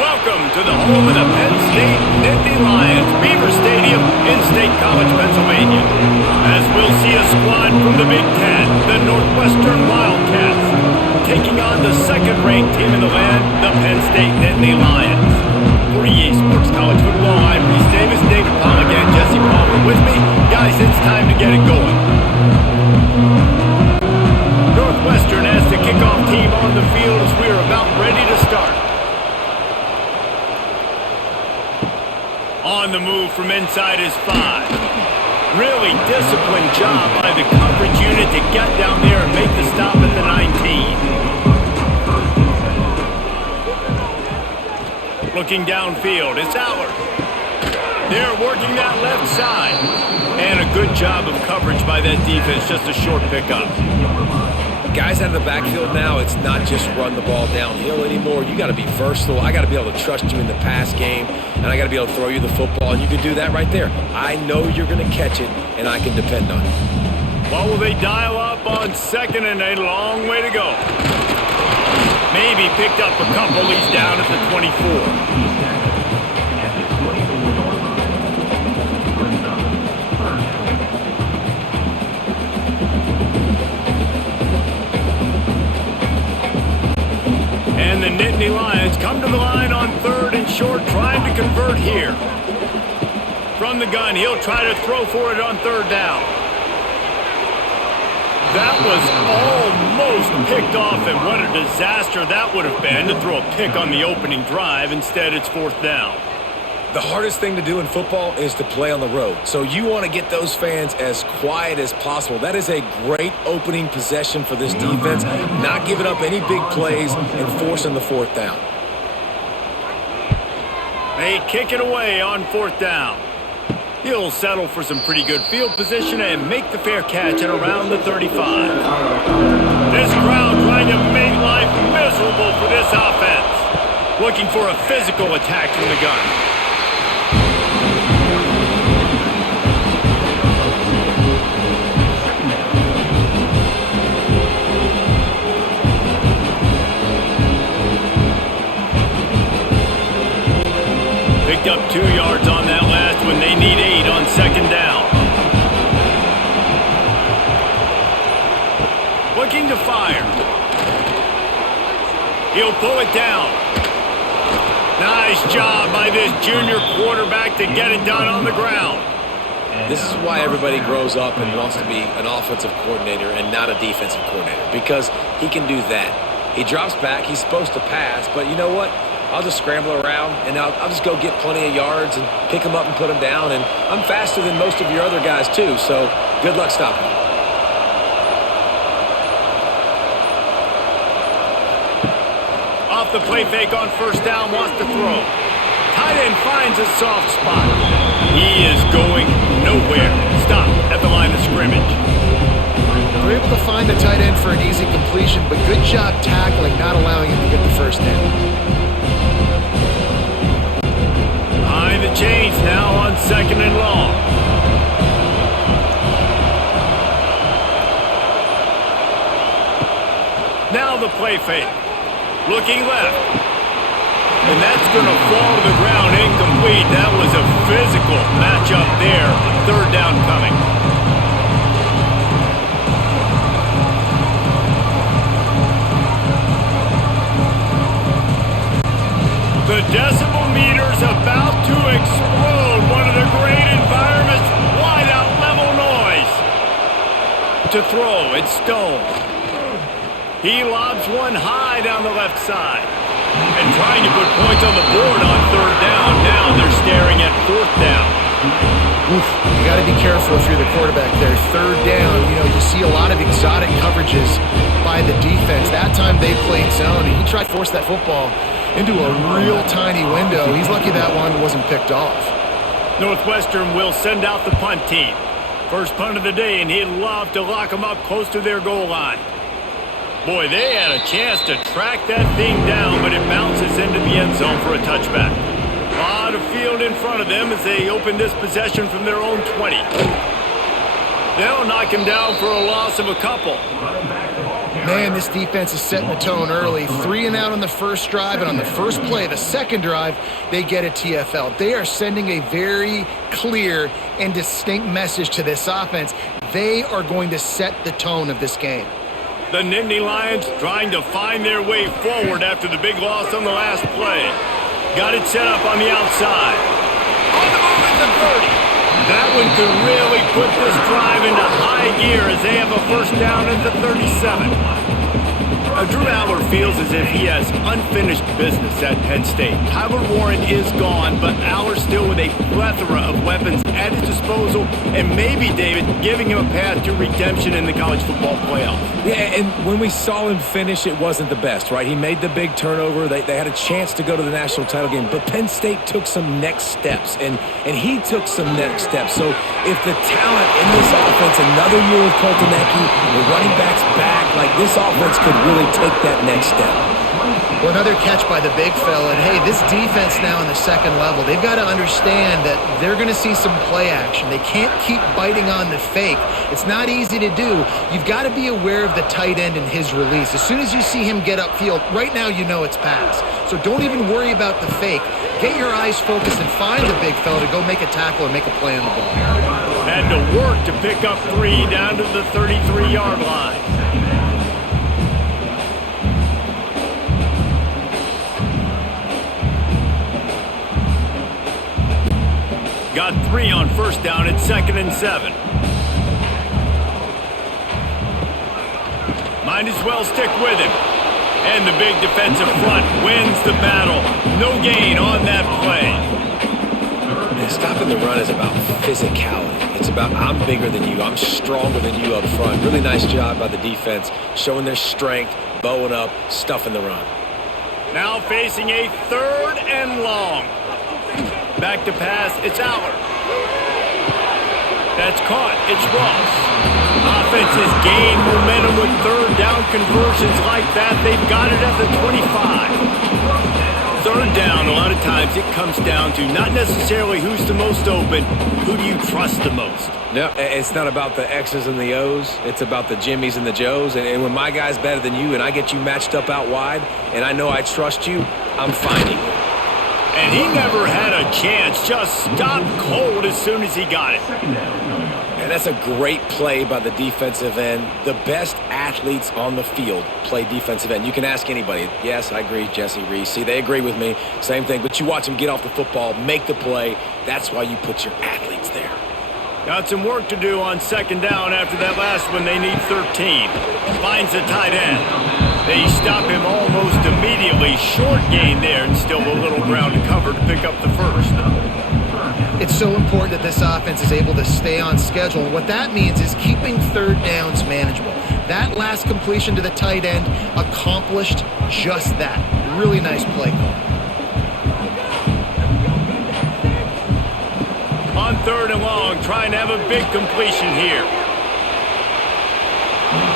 Welcome to the home of the Penn State Nittany Lions, Beaver Stadium in State College, Pennsylvania. As we'll see a squad from the Big Ten, the Northwestern Wildcats, taking on the second-ranked team in the land, the Penn State Nittany Lions. For EA Sports College Football, I'm Reese Davis, David Pollock, and Jesse Palmer with me. Guys, it's time to get it going. Northwestern has the kickoff team on the field as we are about ready to start. On the move from inside his 5. Really disciplined job by the coverage unit to get down there and make the stop at the 19. Looking downfield, it's Allard. They're working that left side. And a good job of coverage by that defense, just a short pickup. Guys out of the backfield now, it's not just run the ball downhill anymore. You got to be versatile. I got to be able to trust you in the pass game, and I got to be able to throw you the football, and you can do that right there. I know you're going to catch it, and I can depend on it. Well, will they dial up on second and a long way to go? Maybe picked up a couple. He's down at the 24. And the Nittany Lions come to the line on third and short, trying to convert here. From the gun, he'll try to throw for it on third down. That was almost picked off, and what a disaster that would have been to throw a pick on the opening drive. Instead, it's fourth down. The hardest thing to do in football is to play on the road. So you want to get those fans as quiet as possible. That is a great opening possession for this defense, not giving up any big plays and forcing the fourth down. They kick it away on fourth down. He'll settle for some pretty good field position and make the fair catch at around the 35. This crowd trying to make life miserable for this offense. Looking for a physical attack from the gun. Picked up 2 yards on that last one. They need 8 on second down. Looking to fire. He'll pull it down. Nice job by this junior quarterback to get it done on the ground. This is why everybody grows up and wants to be an offensive coordinator and not a defensive coordinator, because he can do that. He drops back. He's supposed to pass, but you know what? I'll just scramble around, and I'll just go get plenty of yards and pick them up and put them down. And I'm faster than most of your other guys, too, so good luck stopping me. Off the play fake on first down, wants to throw. Tight end finds a soft spot. He is going nowhere. Stop at the line of scrimmage. They're able to find the tight end for an easy completion, but good job tackling, not allowing him to get the first down. Behind the chains now on second and long. Now the play fake. Looking left. And that's going to fall to the ground incomplete. That was a physical matchup there. Third down coming. The decibel meter's about to explode. One of the great environments. Wide out level noise. To throw, it's Stone. He lobs one high down the left side. And trying to put points on the board on third down. Now they're staring at fourth down. Oof, you got to be careful if you're the quarterback there. Third down, you see a lot of exotic coverages by the defense. That time they played zone, and he tried to force that football into a real tiny window. He's lucky that one wasn't picked off. Northwestern will send out the punt team. First punt of the day, and he'd love to lock them up close to their goal line. Boy, they had a chance to track that thing down, but it bounces into the end zone for a touchback. A lot of field in front of them as they open this possession from their own 20. They'll knock him down for a loss of a couple. Man, this defense is setting the tone early. 3 and out on the first drive, and on the first play, the second drive, they get a TFL. They are sending a very clear and distinct message to this offense. They are going to set the tone of this game. The Nittany Lions trying to find their way forward after the big loss on the last play. Got it set up on the outside. On the move at the 30. That one could really put this drive into high gear as they have a first down at the 37. Drew Aller feels as if he has unfinished business at Penn State. Tyler Warren is gone, but Aller still with a plethora of weapons at his disposal, and maybe, David, giving him a path to redemption in the college football playoff. Yeah, and when we saw him finish, it wasn't the best, right? He made the big turnover. They had a chance to go to the national title game, but Penn State took some next steps, and he took some next steps. So if the talent in this offense, another year with Coltonecki, the running backs back, like this offense could really take that next step. Well, another catch by the big fella. And, hey, this defense now in the second level, they've got to understand that they're going to see some play action. They can't keep biting on the fake. It's not easy to do. You've got to be aware of the tight end and his release. As soon as you see him get upfield, right now you know it's pass. So don't even worry about the fake. Get your eyes focused and find the big fella to go make a tackle or make a play on the ball. Had to work to pick up 3 down to the 33-yard line. Got 3 on first down at 2nd and 7. Might as well stick with him. And the big defensive front wins the battle. No gain on that play. And stopping the run is about physicality. It's about I'm bigger than you. I'm stronger than you up front. Really nice job by the defense, showing their strength, bowing up, stuffing the run. Now facing a 3rd and long. Back to pass, it's Aller. That's caught, it's Ross. Offenses gain momentum with 3rd down conversions like that. They've got it at the 25. 3rd down, a lot of times it comes down to not necessarily who's the most open, who do you trust the most? No, it's not about the X's and the O's. It's about the Jimmies and the Joes. And when my guy's better than you and I get you matched up out wide and I know I trust you, I'm finding you. And he never had a chance, just stopped cold as soon as he got it. And that's a great play by the defensive end. The best athletes on the field play defensive end. You can ask anybody. Yes, I agree, Jesse Reese. See, they agree with me. Same thing. But you watch them get off the football, make the play. That's why you put your athletes there. Got some work to do on 2nd down after that last one. They need 13. Finds the tight end. They stop him almost immediately. Short gain there, and still a little ground to cover to pick up the first. It's so important that this offense is able to stay on schedule. What that means is keeping 3rd downs manageable. That last completion to the tight end accomplished just that. Really nice play call. On 3rd and long, trying to have a big completion here.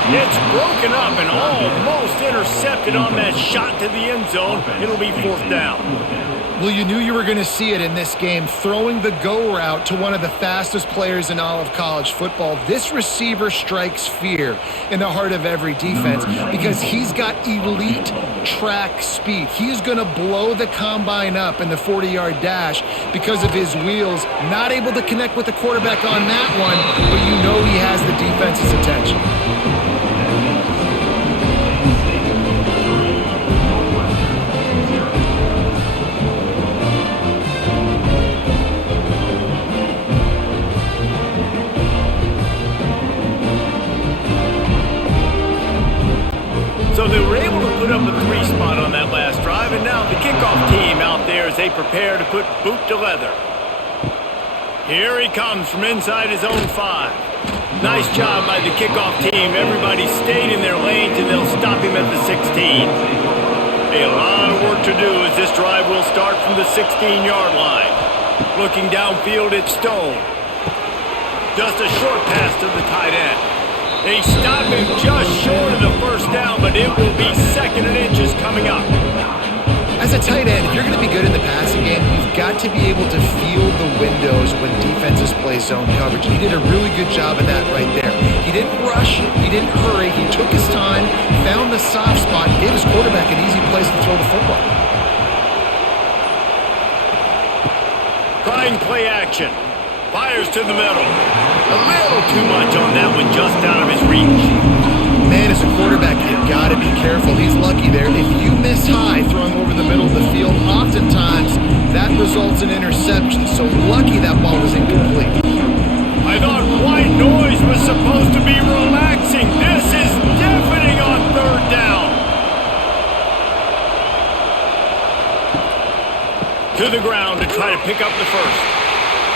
It's broken up and almost intercepted on that shot to the end zone. It'll be 4th down. Well, you knew you were going to see it in this game, throwing the go route to one of the fastest players in all of college football. This receiver strikes fear in the heart of every defense because he's got elite track speed. He's going to blow the combine up in the 40-yard dash because of his wheels. Not able to connect with the quarterback on that one, but you know he has the defense's attention. So they were able to put up a 3 spot on that last drive, and now the kickoff team out there as they prepare to put boot to leather. Here he comes from inside his own 5. Nice job by the kickoff team. Everybody stayed in their lanes, and they'll stop him at the 16. A lot of work to do as this drive will start from the 16-yard line. Looking downfield, it's Stone. Just a short pass to the tight end. They stop him just short of the first down, but it will be 2nd and inches coming up. As a tight end, if you're going to be good in the passing game, you've got to be able to feel the windows when defenses play zone coverage. He did a really good job of that right there. He didn't rush, he didn't hurry, he took his time, found the soft spot, gave his quarterback an easy place to throw the football. Trying play action. Fires to the middle. A little too much on that one, just out of his reach. Man, as a quarterback, you've got to be careful. He's lucky there. If you miss high throwing over the middle of the field, oftentimes that results in interception. So lucky that ball was incomplete. I thought white noise was supposed to be relaxing. This is deafening on third down. To the ground to try to pick up the first.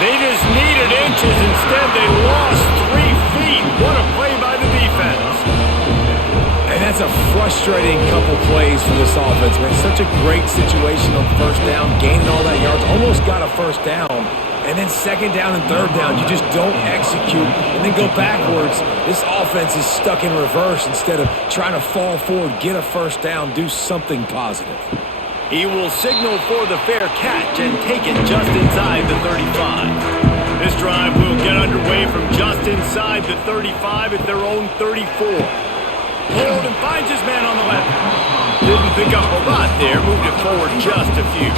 They just needed inches. Instead, they lost 3 feet. What a play by the defense. And that's a frustrating couple plays for this offense, man. Such a great situation on first down, gaining all that yards, almost got a first down. And then second down and third down, you just don't execute and then go backwards. This offense is stuck in reverse instead of trying to fall forward, get a first down, do something positive. He will signal for the fair catch and take it just inside the 35. This drive will get underway from just inside the 35 at their own 34. Hold and finds his man on the left. Didn't pick up a lot there, moved it forward just a few.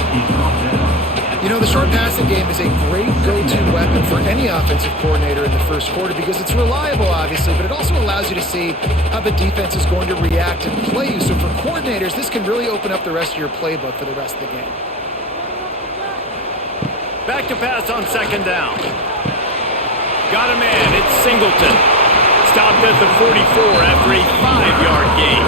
You know, the short passing game is a great go-to weapon for any offensive coordinator in the first quarter because it's reliable, obviously, but it also allows you to see how the defense is going to react and play you. So for coordinators, this can really open up the rest of your playbook for the rest of the game. Back to pass on second down. Got a man, it's Singleton. Stopped at the 44 after a 5-yard gain.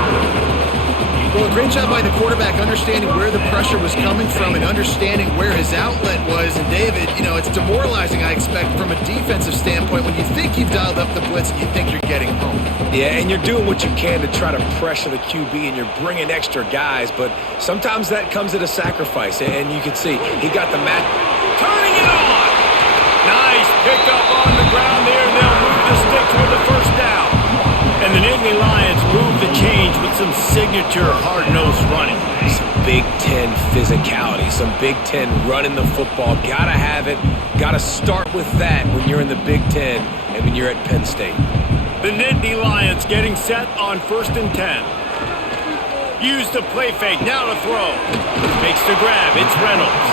Well, a great job by the quarterback understanding where the pressure was coming from and understanding where his outlet was. And David, you know, it's demoralizing, I expect, from a defensive standpoint when you think you've dialed up the blitz and you think you're getting home. Yeah, and you're doing what you can to try to pressure the QB and you're bringing extra guys, but sometimes that comes at a sacrifice. And you can see he got the match. Turning it on! Nice pickup on the ground there. They'll move the sticks with the first down. And the Nittany Lions move the change with some signature hard-nosed running. Some Big Ten physicality, some Big Ten running the football. Gotta have it. Gotta start with that when you're in the Big Ten and when you're at Penn State. The Nittany Lions getting set on 1st and 10. Use the play fake, now to throw. Makes the grab, it's Reynolds.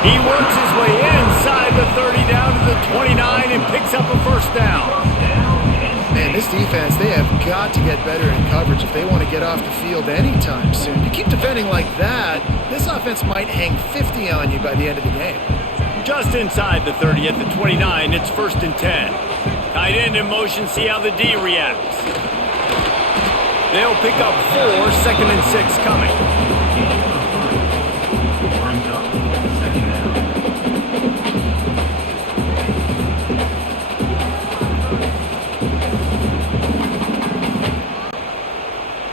He works his way inside the 30 down to the 29 and picks up a first down. Man, this defense, they have got to get better in coverage if they want to get off the field anytime soon. You keep defending like that, this offense might hang 50 on you by the end of the game. Just inside the 30 at the 29, it's 1st and 10. Tight end in motion, see how the D reacts. They'll pick up 4, 2nd and 6 coming.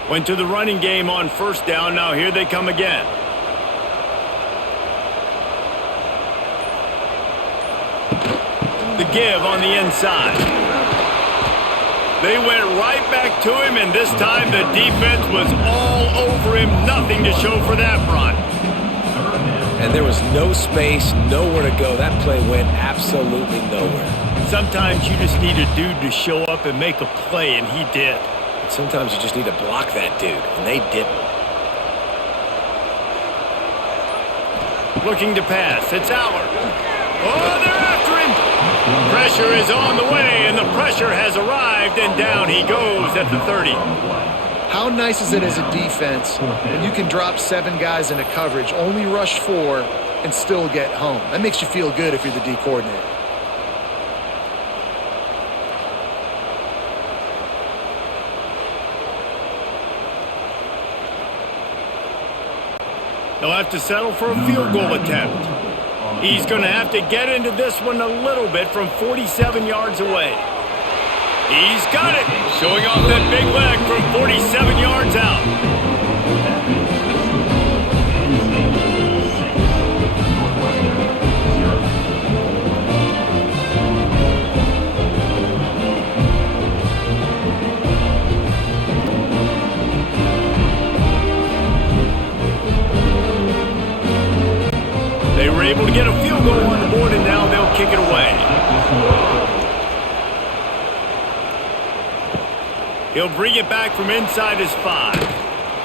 Went to the running game on first down. Now here they come again. The give on the inside. They went right back to him, and this time the defense was all over him. Nothing to show for that run. And there was no space, nowhere to go. That play went absolutely nowhere. Sometimes you just need a dude to show up and make a play, and he did. Sometimes you just need to block that dude, and they didn't. Looking to pass. It's Allard. Oh, they're after him. Pressure is on the way, and the pressure has arrived, and down he goes at the 30. How nice is it as a defense when you can drop 7 guys into coverage, only rush 4, and still get home? That makes you feel good if you're the D coordinator. They'll have to settle for a field goal attempt. He's going to have to get into this one a little bit from 47 yards away. He's got it. Showing off that big leg from 47 yards out. They were able to get a field goal on the board, and now they'll kick it away. He'll bring it back from inside his 5.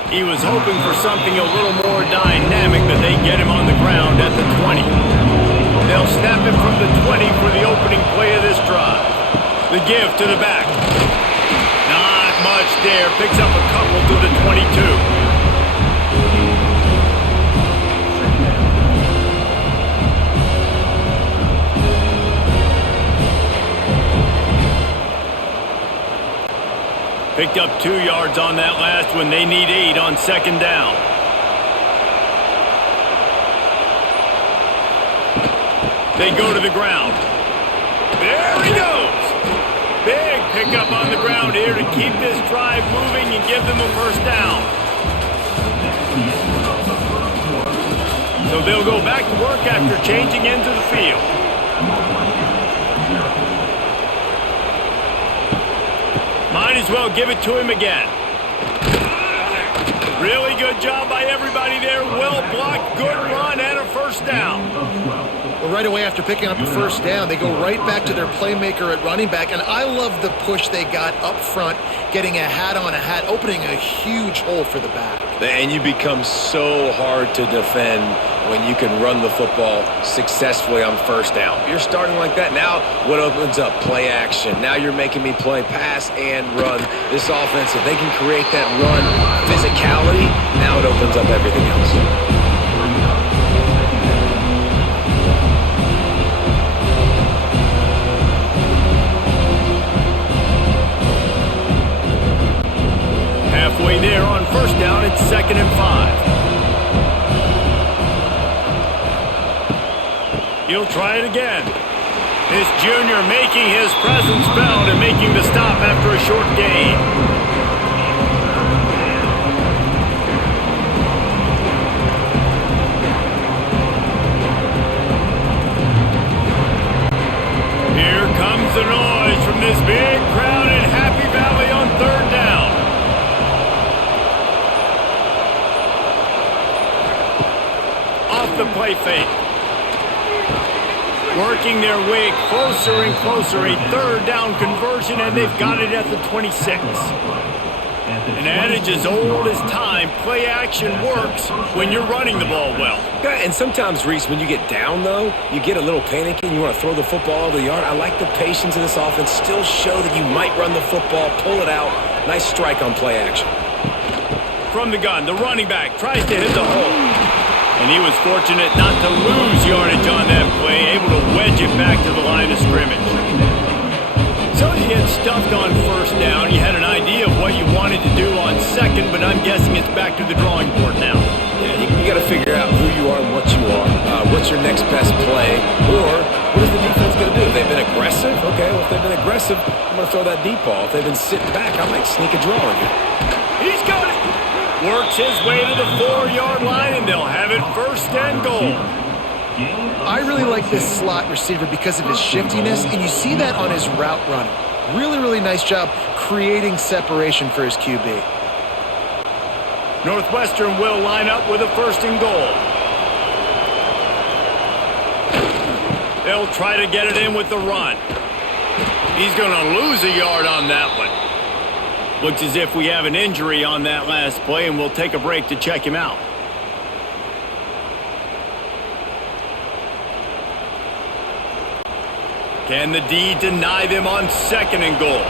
He was hoping for something a little more dynamic, but they get him on the ground at the 20. They'll snap him from the 20 for the opening play of this drive. The give to the back. Not much there. Picks up a couple to the 22. Picked up 2 yards on that last one. They need 8 on second down. They go to the ground. There he goes. Big pickup on the ground here to keep this drive moving and give them a first down. So they'll go back to work after changing into the field. Might as well give it to him again. Really good job by everybody there. Well blocked, good run, and a first down. Well, right away after picking up a first down, they go right back to their playmaker at running back. And I love the push they got up front, getting a hat on a hat, opening a huge hole for the back. And you become so hard to defend when you can run the football successfully on first down. You're starting like that. Now what opens up? Play action. Now you're making me play pass and run. This offense, if they can create that run physicality, now it opens up everything else. Halfway there on first down, it's 2nd and 5. He'll try it again. This junior making his presence felt and making the stop after a short gain. Here comes the noise from this big crowd in Happy Valley on 3rd down. Off the play fake. Working their way closer and closer. A 3rd down conversion, and they've got it at the 26. An adage as old as time, play action works when you're running the ball well. Yeah, and sometimes, Reese, when you get down, though, you get a little panicky and you want to throw the football over the yard. I like the patience of this offense. Still show that you might run the football, pull it out. Nice strike on play action. From the gun, the running back tries to hit the hole. And he was fortunate not to lose yardage on that play, able to wedge it back to the line of scrimmage. So you get stuffed on first down. You had an idea of what you wanted to do on second, but I'm guessing it's back to the drawing board now. Yeah, you got to figure out who you are and what you are. What's your next best play? Or what is the defense going to do? If they've been aggressive, okay, well, if they've been aggressive, I'm going to throw that deep ball. If they've been sitting back, I might sneak a draw in here. He's got it. Works his way to the 4-yard line, and they'll have it 1st and goal. I really like this slot receiver because of his shiftiness, and you see that on his route running. Really, really nice job creating separation for his QB. Northwestern will line up with a 1st and goal. They'll try to get it in with the run. He's going to lose a yard on that one. Looks as if we have an injury on that last play, and we'll take a break to check him out. Can the D deny them on 2nd and goal?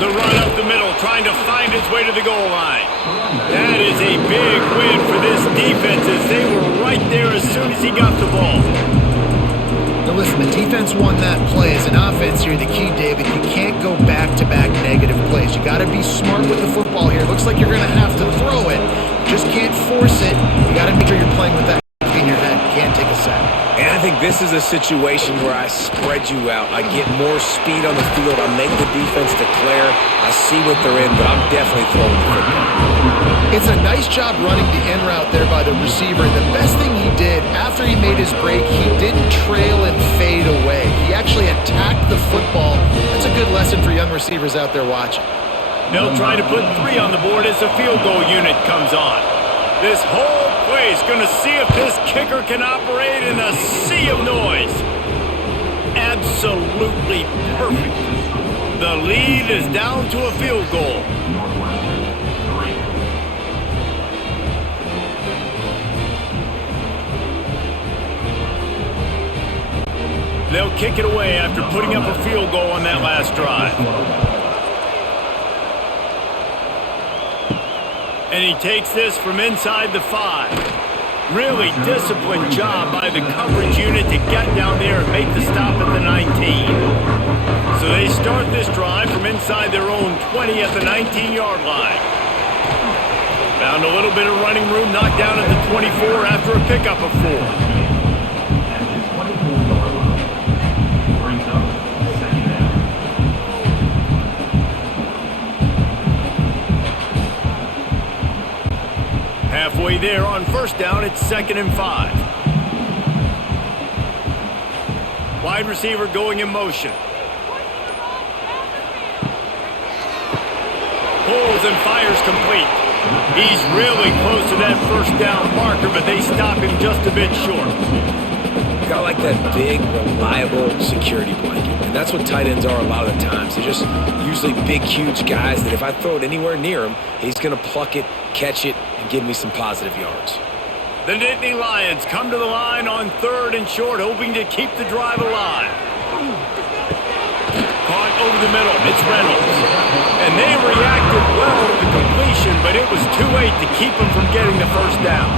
The run up the middle, trying to find its way to the goal line. That is a big win for this defense, as they were right there as soon as he got the ball. Now listen, the defense won that play. As an offense here, the key, David, you can't go back-to-back negative plays. You got to be smart with the football here. Looks like you're going to have to throw it. You just can't force it. You got to make sure you're playing with that in your head. You can't take a sack. And I think this is a situation where I spread you out. I get more speed on the field. I make the defense declare. I see what they're in, but I'm definitely throwing the football. It's a nice job running the in route there by the receiver. And the best thing he did after he made his break, he didn't trail and fade away. He actually attacked the football. That's a good lesson for young receivers out there watching. They'll try to put 3 on the board as the field goal unit comes on. This whole place going to see if this kicker can operate in a sea of noise. Absolutely perfect. The lead is down to a field goal. They'll kick it away after putting up a field goal on that last drive. And he takes this from inside the 5. Really disciplined job by the coverage unit to get down there and make the stop at the 19. So they start this drive from inside their own 20 at the 19-yard line. Found a little bit of running room, knocked down at the 24 after a pickup of 4. Halfway there on first down, it's 2nd and 5. Wide receiver going in motion. Pulls and fires complete. He's really close to that first down marker, but they stop him just a bit short. Got like that big, reliable security blanket. And that's what tight ends are a lot of the times. They're just usually big, huge guys that if I throw it anywhere near him, he's going to pluck it, catch it, and give me some positive yards. The Nittany Lions come to the line on 3rd and short, hoping to keep the drive alive. Caught over the middle. It's Reynolds. And they reacted well to the completion, but it was too late to keep him from getting the first down.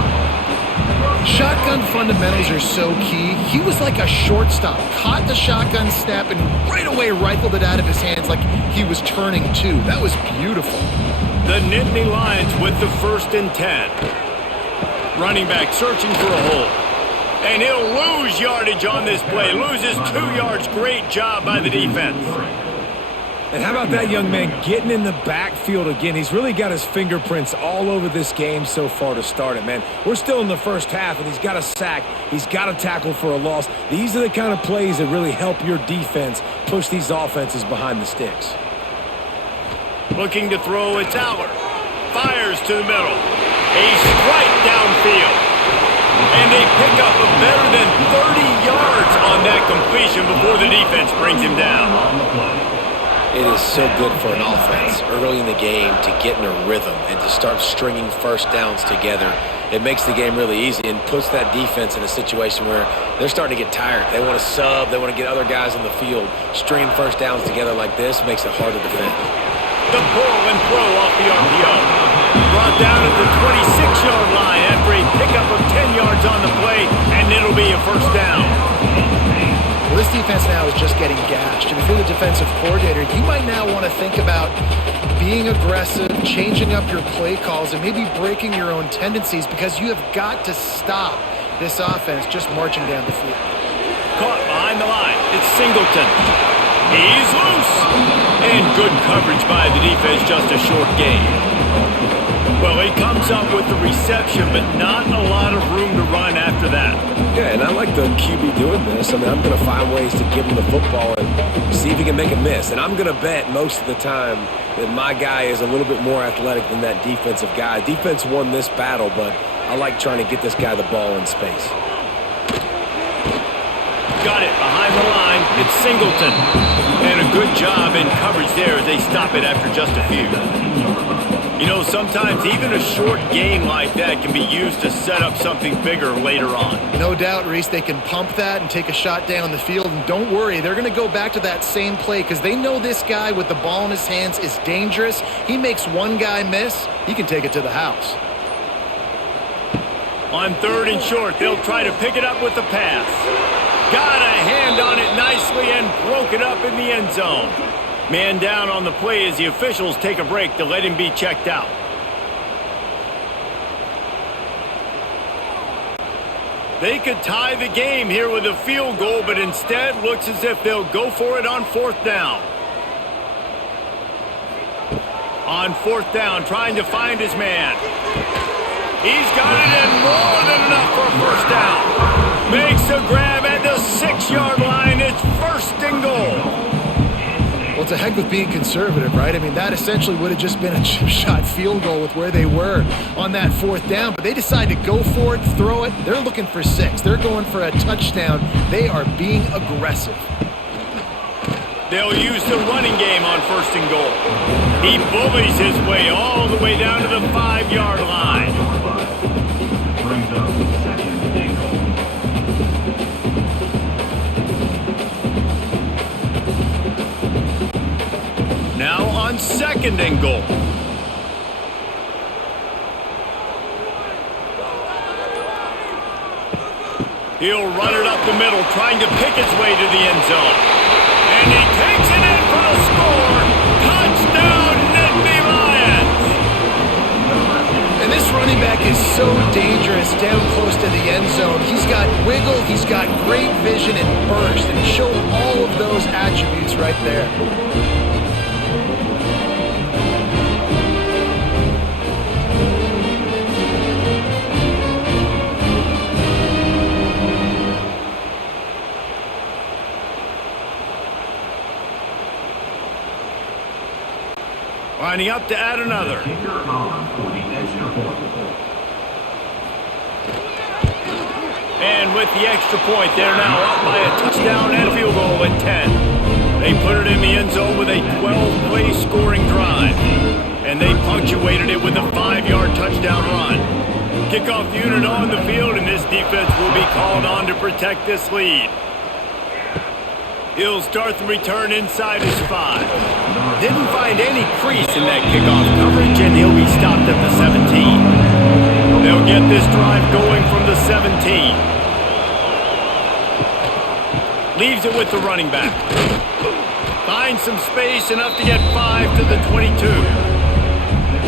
Shotgun fundamentals are so key. He was like a shortstop, caught the shotgun snap and right away rifled it out of his hands like he was turning 2. That was beautiful. The Nittany Lions with the 1st and 10. Running back searching for a hole. And he'll lose yardage on this play. Loses 2 yards. Great job by the defense. And how about that young man getting in the backfield again? He's really got his fingerprints all over this game so far to start it, man. We're still in the first half, and he's got a sack. He's got a tackle for a loss. These are the kind of plays that really help your defense push these offenses behind the sticks. Looking to throw, it's Aller. Fires to the middle. A strike downfield. And they pick up a better than 30 yards on that completion before the defense brings him down. It is so good for an offense early in the game to get in a rhythm and to start stringing first downs together. It makes the game really easy and puts that defense in a situation where they're starting to get tired. They want to sub. They want to get other guys on the field. Stringing first downs together like this makes it hard to defend. The pull and throw off the RPO. Brought down at the 26-yard line after a pickup of 10 yards on the play, and it'll be a first down. Well, this defense now is just getting gashed. And if you're the defensive coordinator, you might now want to think about being aggressive, changing up your play calls, and maybe breaking your own tendencies because you have got to stop this offense just marching down the field. Caught behind the line. It's Singleton. He's loose. And good coverage by the defense, just a short gain. Well, he comes up with the reception, but not a lot of room to run after that. Yeah, and I like the QB doing this. I mean, I'm going to find ways to give him the football and see if he can make a miss. And I'm going to bet most of the time that my guy is a little bit more athletic than that defensive guy. Defense won this battle, but I like trying to get this guy the ball in space. Got it behind the line. It's Singleton. And a good job in coverage there as they stop it after just a few. You know, sometimes even a short game like that can be used to set up something bigger later on. No doubt, Reese, they can pump that and take a shot down the field. And don't worry, they're going to go back to that same play because they know this guy with the ball in his hands is dangerous. He makes one guy miss, he can take it to the house. On 3rd and short, they'll try to pick it up with the pass. Got a hand on it nicely and broke it up in the end zone. Man down on the play as the officials take a break to let him be checked out. They could tie the game here with a field goal, but instead looks as if they'll go for it on 4th down. On 4th down, trying to find his man. He's got it in more than enough for a first down. Makes a grab at the 6-yard line. It's 1st and goal. Well, it's a heck of being conservative, right? I mean, that essentially would have just been a chip shot field goal with where they were on that 4th down. But they decide to go for it, throw it. They're looking for 6. They're going for a touchdown. They are being aggressive. They'll use the running game on 1st and goal. He bullies his way all the way down to the 5-yard line. Now on 2nd and goal. He'll run it up the middle, trying to pick his way to the end zone. And he takes it in for the score. Touchdown, Nittany Lions! And this running back is so dangerous down close to the end zone. He's got wiggle, he's got great vision and burst, and he showed all of those attributes right there. Lining up to add another. And with the extra point, they're now up by a touchdown and field goal at 10. They put it in the end zone with a 12-play scoring drive. And they punctuated it with a 5-yard touchdown run. Kickoff unit on the field, and this defense will be called on to protect this lead. He'll start the return inside his 5. Didn't find any crease in that kickoff coverage, and he'll be stopped at the 17. They'll get this drive going from the 17. Leaves it with the running back. Finds some space, enough to get 5 to the 22.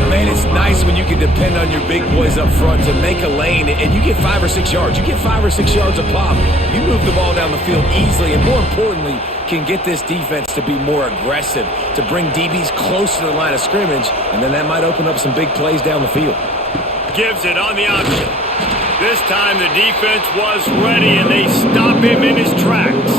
Man, it's nice when you can depend on your big boys up front to make a lane, and you get 5 or 6 yards. You get 5 or 6 yards a pop. You move the ball down the field easily, and more importantly, can get this defense to be more aggressive, to bring DBs close to the line of scrimmage, and then that might open up some big plays down the field. Gives it on the option. This time the defense was ready, and they stop him in his tracks.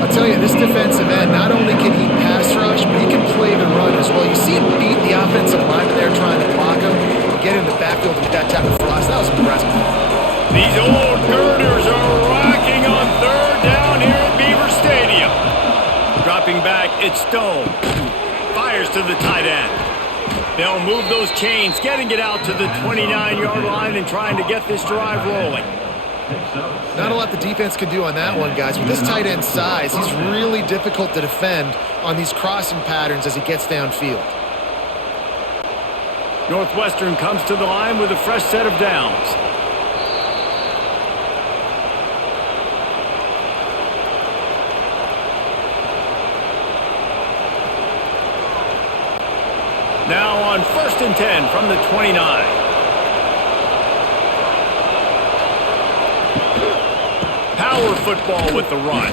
I'll tell you, this defensive end, not only can he pass rush, but he can play the run as well. You see him beat the offensive lineman there trying to block him and get in the backfield with that type of thrust. That was impressive. These old girders are rocking on 3rd down here at Beaver Stadium. Dropping back, it's Stone. Fires to the tight end. They'll move those chains, getting it out to the 29-yard line and trying to get this drive rolling. Not a lot the defense can do on that one, guys. With this tight end size, he's really difficult to defend on these crossing patterns as he gets downfield. Northwestern comes to the line with a fresh set of downs. Now on 1st and 10 from the 29. Power football with the run.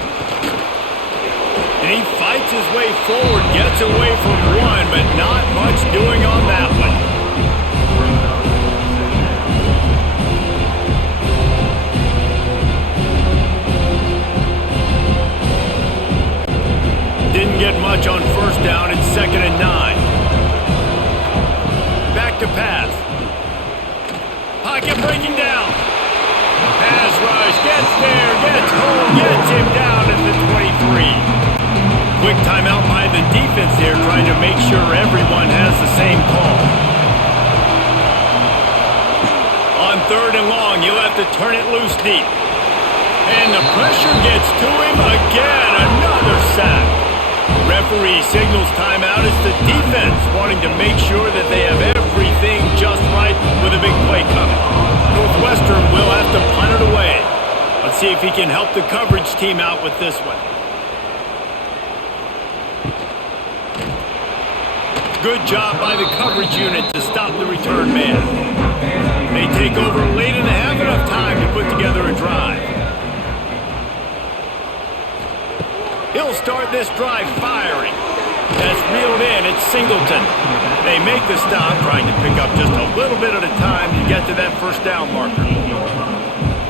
And he fights his way forward, gets away from one, but not much doing on that one. Didn't get much on 1st down. It's 2nd and 9. Back to pass. Pocket breaking down. Pass rush, gets there, gets home, gets him down at the 23. Quick timeout by the defense there, trying to make sure everyone has the same call. On 3rd and long, you'll have to turn it loose deep. And the pressure gets to him again, another sack. Referee signals timeout as the defense wanting to make sure that they have everything just right with a big play coming. Northwestern will have to punt it away. Let's see if he can help the coverage team out with this one. Good job by the coverage unit to stop the return man. They take over late and have enough time to put together a drive. He'll start this drive firing. That's reeled in. It's Singleton. They make the stop, trying to pick up just a little bit at a time to get to that 1st down marker.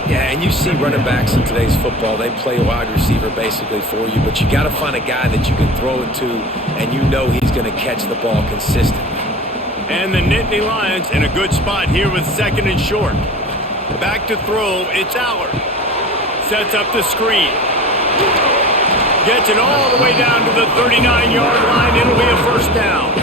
Yeah, and you see running backs in today's football, they play wide receiver basically for you, but you got to find a guy that you can throw it to and you know he's going to catch the ball consistently. And the Nittany Lions in a good spot here with 2nd and short. Back to throw, it's Allard. Sets up the screen. Gets it all the way down to the 39-yard line. It'll be a first down.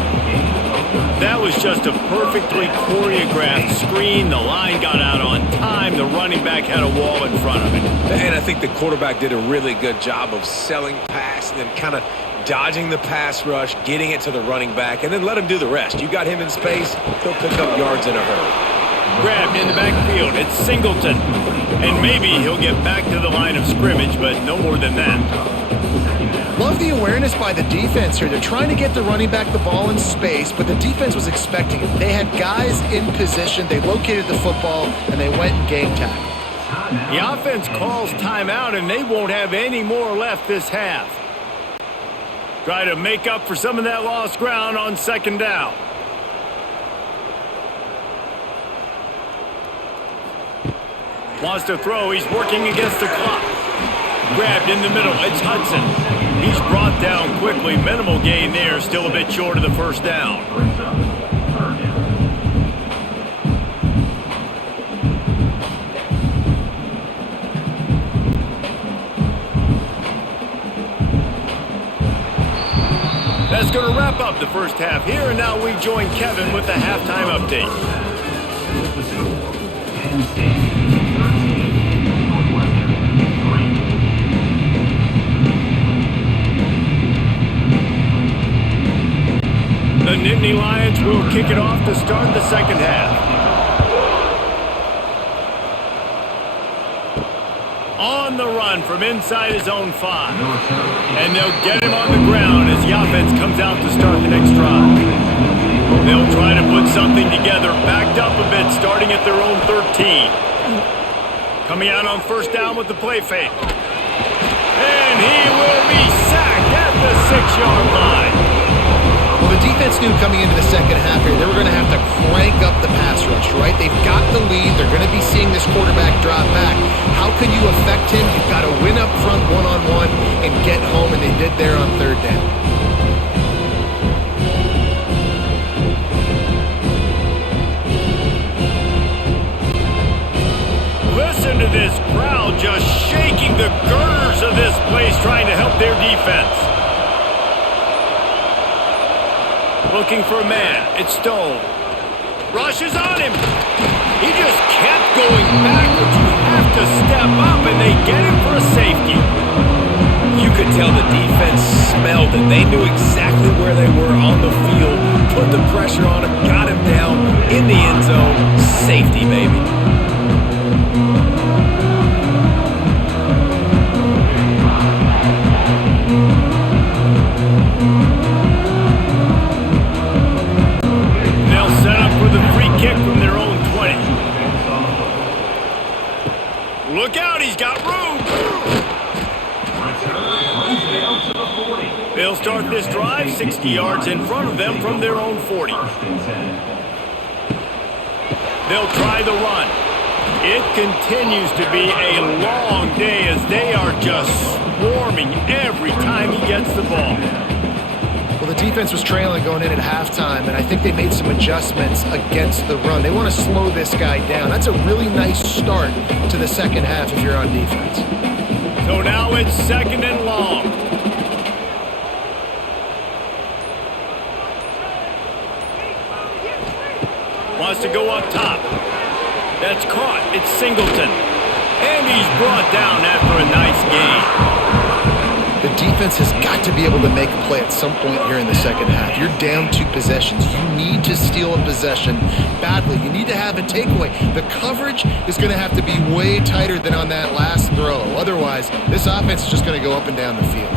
That was just a perfectly choreographed screen. The line got out on time. The running back had a wall in front of it. And I think the quarterback did a really good job of selling pass and then kind of dodging the pass rush, getting it to the running back, and then let him do the rest. You got him in space, he'll pick up yards in a hurry. Grabbed in the backfield. It's Singleton. And maybe he'll get back to the line of scrimmage, but no more than that. Love the awareness by the defense here. They're trying to get the running back the ball in space, but the defense was expecting it. They had guys in position. They located the football, and they went and game tackle. The offense calls timeout, and they won't have any more left this half. Try to make up for some of that lost ground on 2nd down. Wants to throw. He's working against the clock. Grabbed in the middle. It's Hudson. He's brought down quickly. Minimal gain there. Still a bit short of the first down. That's going to wrap up the first half here, and now we join Kevin with the halftime update. Penn State 13, Northwestern 3. The Nittany Lions will kick it off to start the second half. On the run from inside his own 5. And they'll get him on the ground as the offense comes out to start the next drive. They'll try to put something together, backed up a bit, starting at their own 13. Coming out on first down with the play fake. And he will be sacked at the 6-yard line. Well, the defense knew coming into the second half here, they were going to have to crank up the pass rush, right? They've got the lead. They're going to be seeing this quarterback drop back. How can you affect him? You've got to win up front one-on-one and get home, and they did there on 3rd down. Listen to this crowd just shaking the girders of this place, trying to help their defense. Looking for a man. It's Stone. Rushes on him. He just kept going backwards. You have to step up, and they get him for a safety. You could tell the defense smelled it. They knew exactly where they were on the field, put the pressure on him, got him down in the end zone. Safety, baby. Kick from their own 20. Look out, he's got room. They'll start this drive 60 yards in front of them from their own 40. They'll try the run. It continues to be a long day as they are just swarming every time he gets the ball. Well, the defense was trailing going in at halftime, and I think they made some adjustments against the run. They want to slow this guy down. That's a really nice start to the second half if you're on defense. So now it's 2nd and long. Wants to go up top. That's caught. It's Singleton. And he's brought down after a nice gain. The defense has got to be able to make a play at some point here in the second half. You're down 2 possessions. You need to steal a possession badly. You need to have a takeaway. The coverage is going to have to be way tighter than on that last throw. Otherwise, this offense is just going to go up and down the field.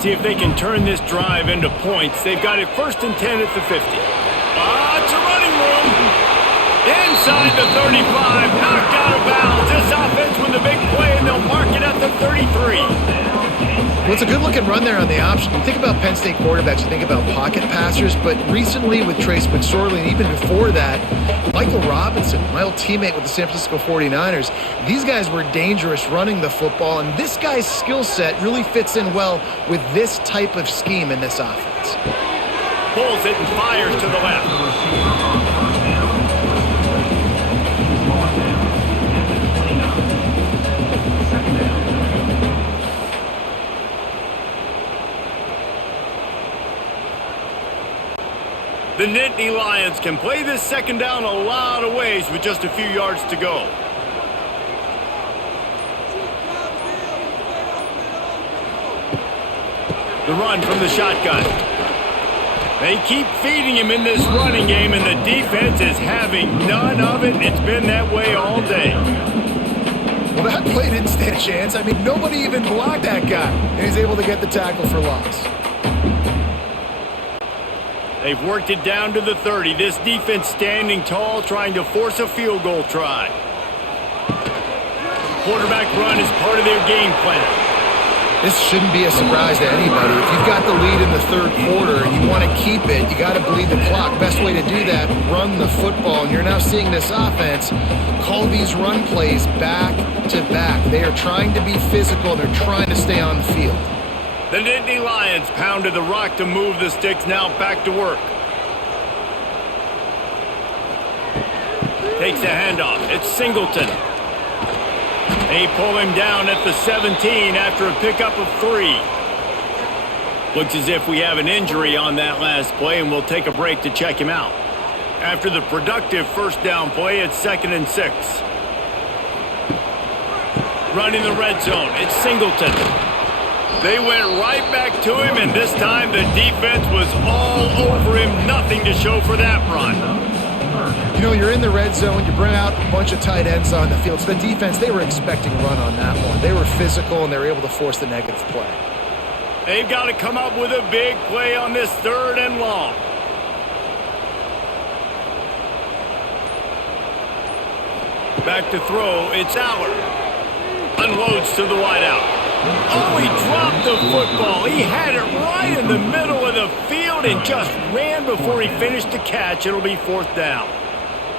See if they can turn this drive into points. They've got it 1st and 10 at the 50. It's a running room. Inside the 35, knocked out of bounds. This offense with a big play, and they'll mark it at the 33. Well, it's a good-looking run there on the option. You think about Penn State quarterbacks, you think about pocket passers, but recently with Trace McSorley, and even before that, Michael Robinson, my style teammate with the San Francisco 49ers. These guys were dangerous running the football, and this guy's skill set really fits in well with this type of scheme in this offense. Pulls it and fires to the left. The Nittany Lions can play this second down a lot of ways with just a few yards to go. The run from the shotgun. They keep feeding him in this running game, and the defense is having none of it. It's been that way all day. Well, that play didn't stand a chance. I mean, nobody even blocked that guy, and he's able to get the tackle for loss. They've worked it down to the 30. This defense standing tall, trying to force a field goal try. Quarterback run is part of their game plan. This shouldn't be a surprise to anybody. If you've got the lead in the third quarter and you want to keep it, you got to bleed the clock. Best way to do that, run the football. And you're now seeing this offense call these run plays back to back. They are trying to be physical. They're trying to stay on the field. The Nittany Lions pounded the rock to move the sticks, now back to work. Takes the handoff. It's Singleton. They pull him down at the 17 after a pickup of 3. Looks as if we have an injury on that last play, and we'll take a break to check him out. After the productive first down play, it's 2nd and 6. Running the red zone. It's Singleton. They went right back to him, and this time the defense was all over him. Nothing to show for that run. You know, you're in the red zone. You bring out a bunch of tight ends on the field. So the defense, they were expecting a run on that one. They were physical, and they were able to force the negative play. They've got to come up with a big play on this 3rd and long. Back to throw. It's Allard. Unloads to the wideout. Oh, he dropped the football. He had it right in the middle of the field and just ran before he finished the catch. It'll be 4th down.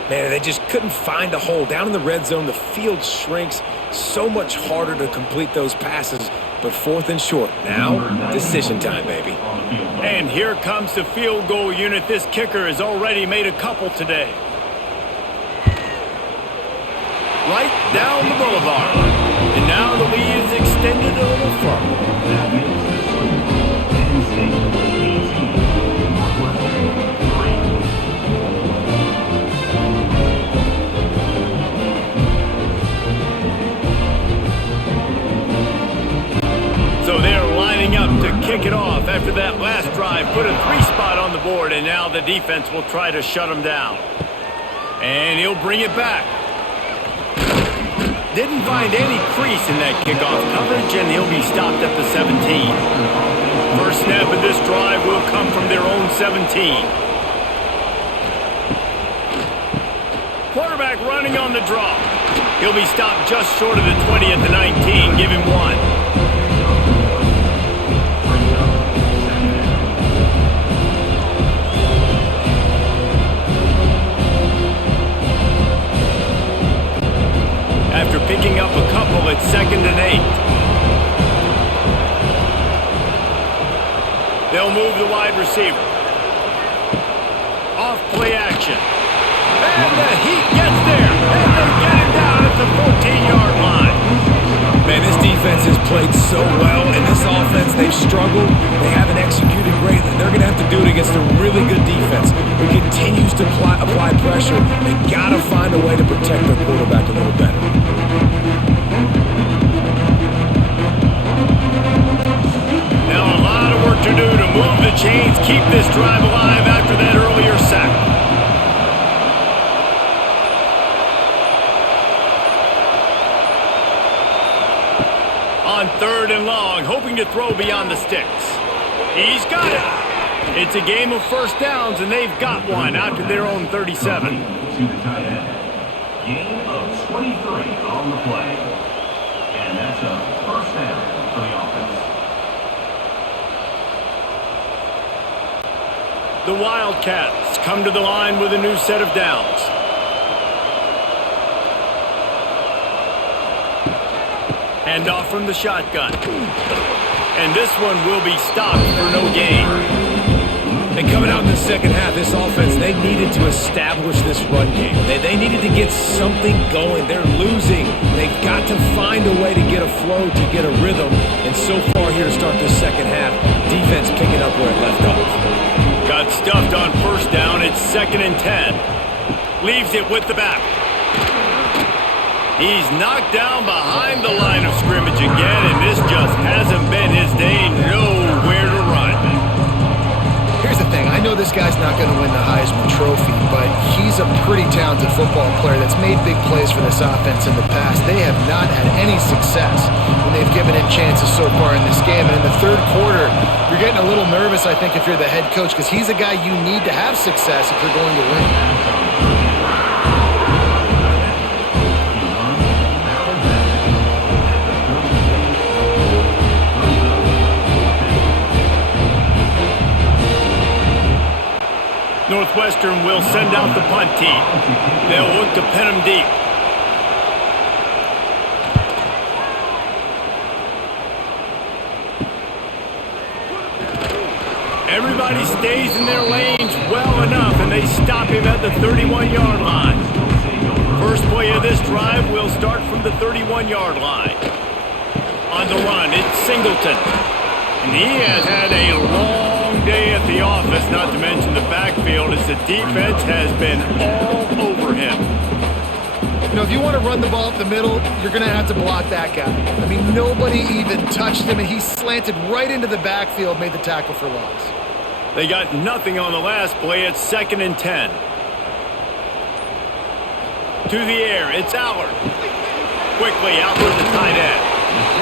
Man, they just couldn't find a hole. Down in the red zone, the field shrinks. So much harder to complete those passes. But 4th and short. Now, decision time, baby. And here comes the field goal unit. This kicker has already made a couple today. Right down the boulevard. And now the lead is extended a little further. That makes it Penn State 18, Northwestern 3. So they're lining up to kick it off after that last drive. Put a 3-spot on the board, and now the defense will try to shut them down. And he'll bring it back. Didn't find any crease in that kickoff coverage, and he'll be stopped at the 17. First snap of this drive will come from their own 17. Quarterback running on the draw. He'll be stopped just short of the 20 at the 19. Give him 1. After picking up a couple, it's 2nd and 8. They'll move the wide receiver. Off play action. And the Heat gets there. And they get him down at the 14-yard line. Man, this defense has played so well. In this offense, they've struggled. They haven't executed greatly. They're going to have to do it against a really good defense who continues to apply pressure. They've got to find a way to protect their quarterback a little better. Now a lot of work to do to move the chains, keep this drive alive after that earlier sack. On 3rd and long, hoping to throw beyond the sticks. He's got it. It's a game of first downs, and they've got one out to their own 37. To the tight end. Gain of 23 on the play. And that's a first down for the offense. The Wildcats come to the line with a new set of downs. Handoff from the shotgun. And this one will be stopped for no gain. And coming out in the second half, this offense, they needed to establish this run game. They needed to get something going. They're losing. They've got to find a way to get a flow, to get a rhythm. And so far here to start this second half, defense picking up where it left off. Got stuffed on first down. It's 2nd and 10. Leaves it with the back. He's knocked down behind the line of scrimmage again, and this just hasn't been his day. Nowhere to run. Here's the thing. I know this guy's not going to win the Heisman Trophy, but he's a pretty talented football player that's made big plays for this offense in the past. They have not had any success when they've given him chances so far in this game. And in the third quarter, you're getting a little nervous, I think, if you're the head coach, because he's a guy you need to have success if you're going to win. Northwestern will send out the punt team. They'll look to pin him deep. Everybody stays in their lanes well enough, and they stop him at the 31-yard line. First play of this drive will start from the 31-yard line. On the run, it's Singleton. And he has had a long day at the office, not to mention the backfield, as the defense has been all over him. You know, if you want to run the ball up the middle, you're going to have to block that guy. I mean, nobody even touched him, and he slanted right into the backfield, made the tackle for loss. They got nothing on the last play. It's 2nd and 10. To the air, it's Allard. Quickly out with the tight end.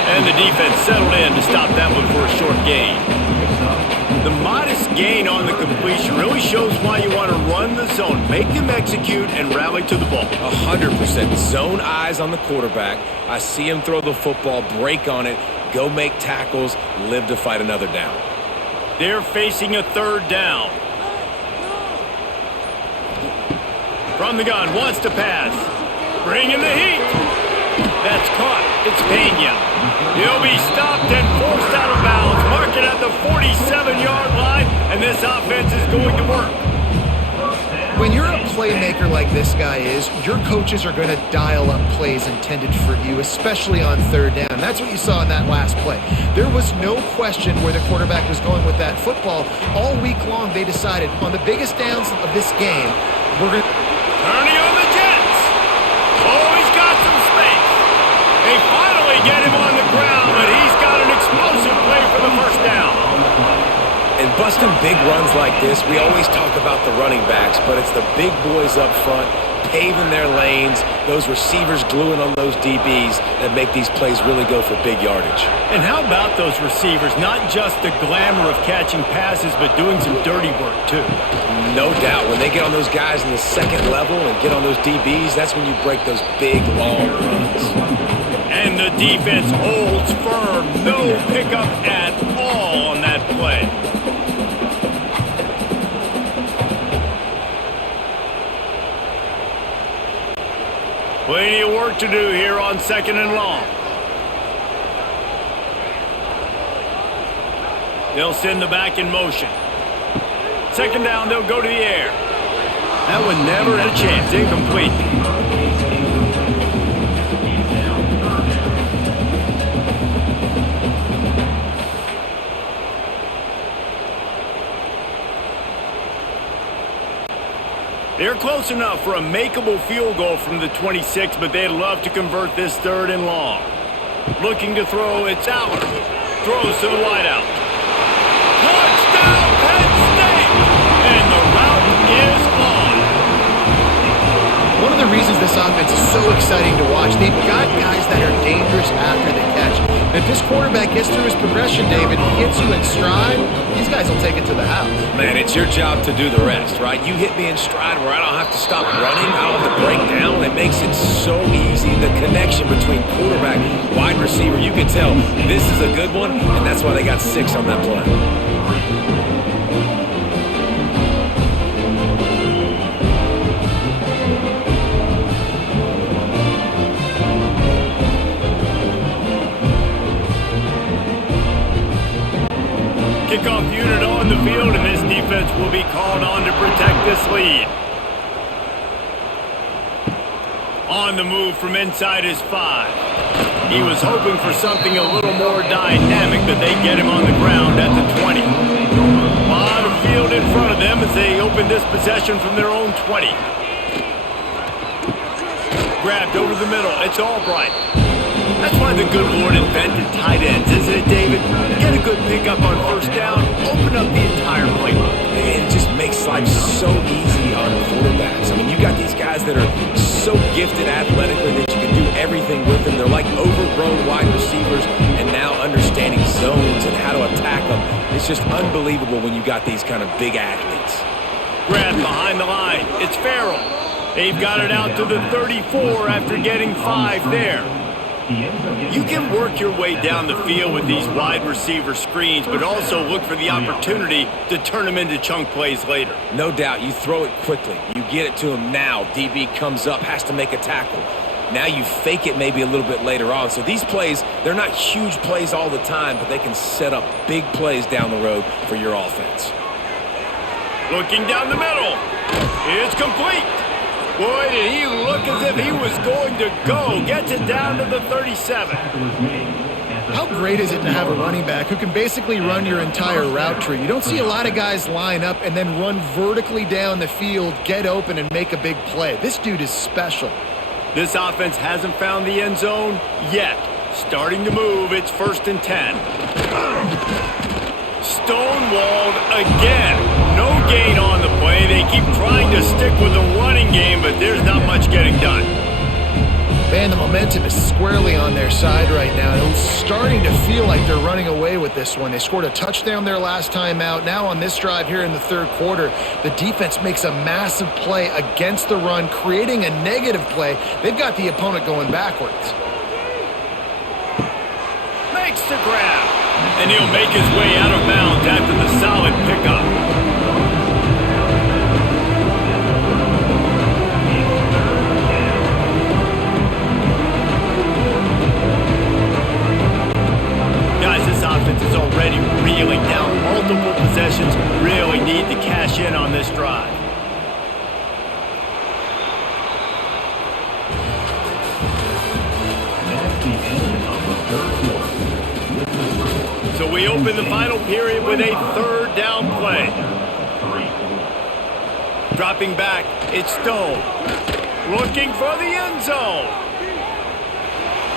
And the defense settled in to stop that one for a short gain. The modest gain on the completion really shows why you want to run the zone. Make them execute and rally to the ball. 100%. Zone eyes on the quarterback. I see him throw the football, break on it, go make tackles, live to fight another down. They're facing a 3rd down. From the gun, wants to pass. Bringing the heat. That's caught. It's Pena. He'll be stopped and forced out of bounds. Mark it at the 47-yard line, and this offense is going to work. When you're a playmaker like this guy is, your coaches are going to dial up plays intended for you, especially on 3rd down. That's what you saw in that last play. There was no question where the quarterback was going with that football. All week long, they decided on the biggest downs of this game, we're going to... Turning on the Jets. Oh, he's got some space. They finally get him on the ground, but he's got an explosive play for the first down. And busting big runs like this, we always talk about the running backs, but it's the big boys up front, paving their lanes, those receivers gluing on those DBs that make these plays really go for big yardage. And how about those receivers? Not just the glamour of catching passes, but doing some dirty work, too. No doubt. When they get on those guys in the second level and get on those DBs, that's when you break those big, long runs. And the defense holds firm. No pickup at all on that play. Plenty of work to do here on 2nd and long. They'll send the back in motion. 2nd down, they'll go to the air. That one never had a chance. Incomplete. They're close enough for a makeable field goal from the 26, but they'd love to convert this 3rd and long. Looking to throw, it's Allard. Throws to the wideout. Touchdown, Penn State! And the route is on. One of the reasons this offense is so exciting to watch, they've got guys that are dangerous after the catch. And if this quarterback gets through his progression, David, he hits you in stride, these guys will take it to the house. Man, it's your job to do the rest, right? You hit me in stride where I don't have to stop running, I don't have to break down. It makes it so easy. The connection between quarterback, wide receiver, you can tell this is a good one, and that's why they got 6 on that play. unit on the field, and this defense will be called on to protect this lead. On the move from inside his 5. He was hoping for something a little more dynamic, but they get him on the ground at the 20. A lot of field in front of them as they open this possession from their own 20. Grabbed over the middle. It's Albright. That's why the good Lord invented tight ends, isn't it, David? Get a good pickup on first down, open up the entire playbook. And it just makes life so easy on quarterbacks. I mean, you got these guys that are so gifted athletically that you can do everything with them. They're like overgrown wide receivers, and now understanding zones and how to attack them. It's just unbelievable when you got these kind of big athletes. Grabbed behind the line. It's Farrell. They've got it out to the 34 after getting 5 there. You can work your way down the field with these wide receiver screens, but also look for the opportunity to turn them into chunk plays later. No doubt. You throw it quickly. You get it to him now. DB comes up, has to make a tackle. Now you fake it maybe a little bit later on. So these plays, they're not huge plays all the time, but they can set up big plays down the road for your offense. Looking down the middle. It's complete. Boy, did he look as if he was going to go. Gets it down to the 37. How great is it to have a running back who can basically run your entire route tree? You don't see a lot of guys line up and then run vertically down the field, get open, and make a big play. This dude is special. This offense hasn't found the end zone yet. Starting to move. It's 1st and 10. Stonewalled again. No gain on the play. They keep trying to stick with the running game, but there's not much getting done. Man, the momentum is squarely on their side right now. It's starting to feel like they're running away with this one. They scored a touchdown their last time out. Now on this drive here in the 3rd quarter, the defense makes a massive play against the run, creating a negative play. They've got the opponent going backwards. Makes the grab. And he'll make his way out of bounds after the solid pickup. Guys, this offense is already reeling down. Multiple possessions, really need to cash in on this drive. So we open the final period with a 3rd down play. Dropping back, it's Stone. Looking for the end zone.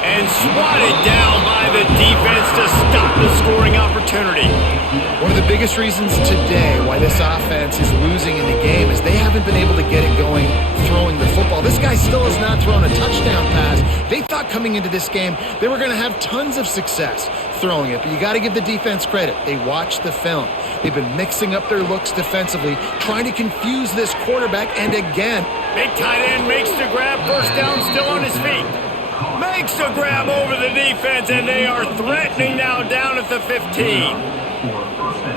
And swatted down by the defense to stop the scoring opportunity. One of the biggest reasons today why this offense is losing in the game is they haven't been able to get it going throwing the football. This guy still has not thrown a touchdown pass. They thought coming into this game they were going to have tons of success throwing it, but you got to give the defense credit. They watched the film. They've been mixing up their looks defensively, trying to confuse this quarterback, and again. Big tight end makes the grab, 1st down, still on his feet. Makes the grab over the defense, and they are threatening now down at the 15.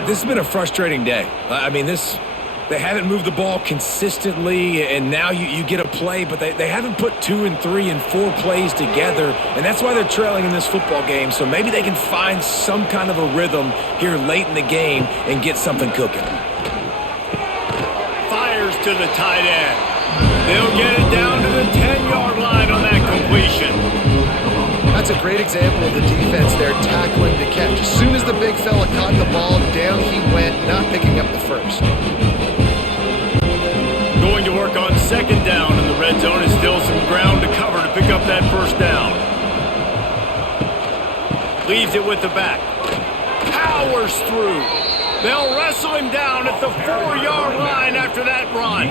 This has been a frustrating day. I mean, they haven't moved the ball consistently, and now you get a play, but they haven't put 2 and 3 and 4 plays together, and that's why they're trailing in this football game. So maybe they can find some kind of a rhythm here late in the game and get something cooking. Fires to the tight end. They'll get it down to the 10-yard line on that completion. That's a great example of the defense there tackling the catch. As soon as the big fella caught the ball, down he went, not picking up the first. Going to work on 2nd down in the red zone is still some ground to cover to pick up that 1st down. Leaves it with the back. Powers through. They'll wrestle him down at the 4-yard line after that run.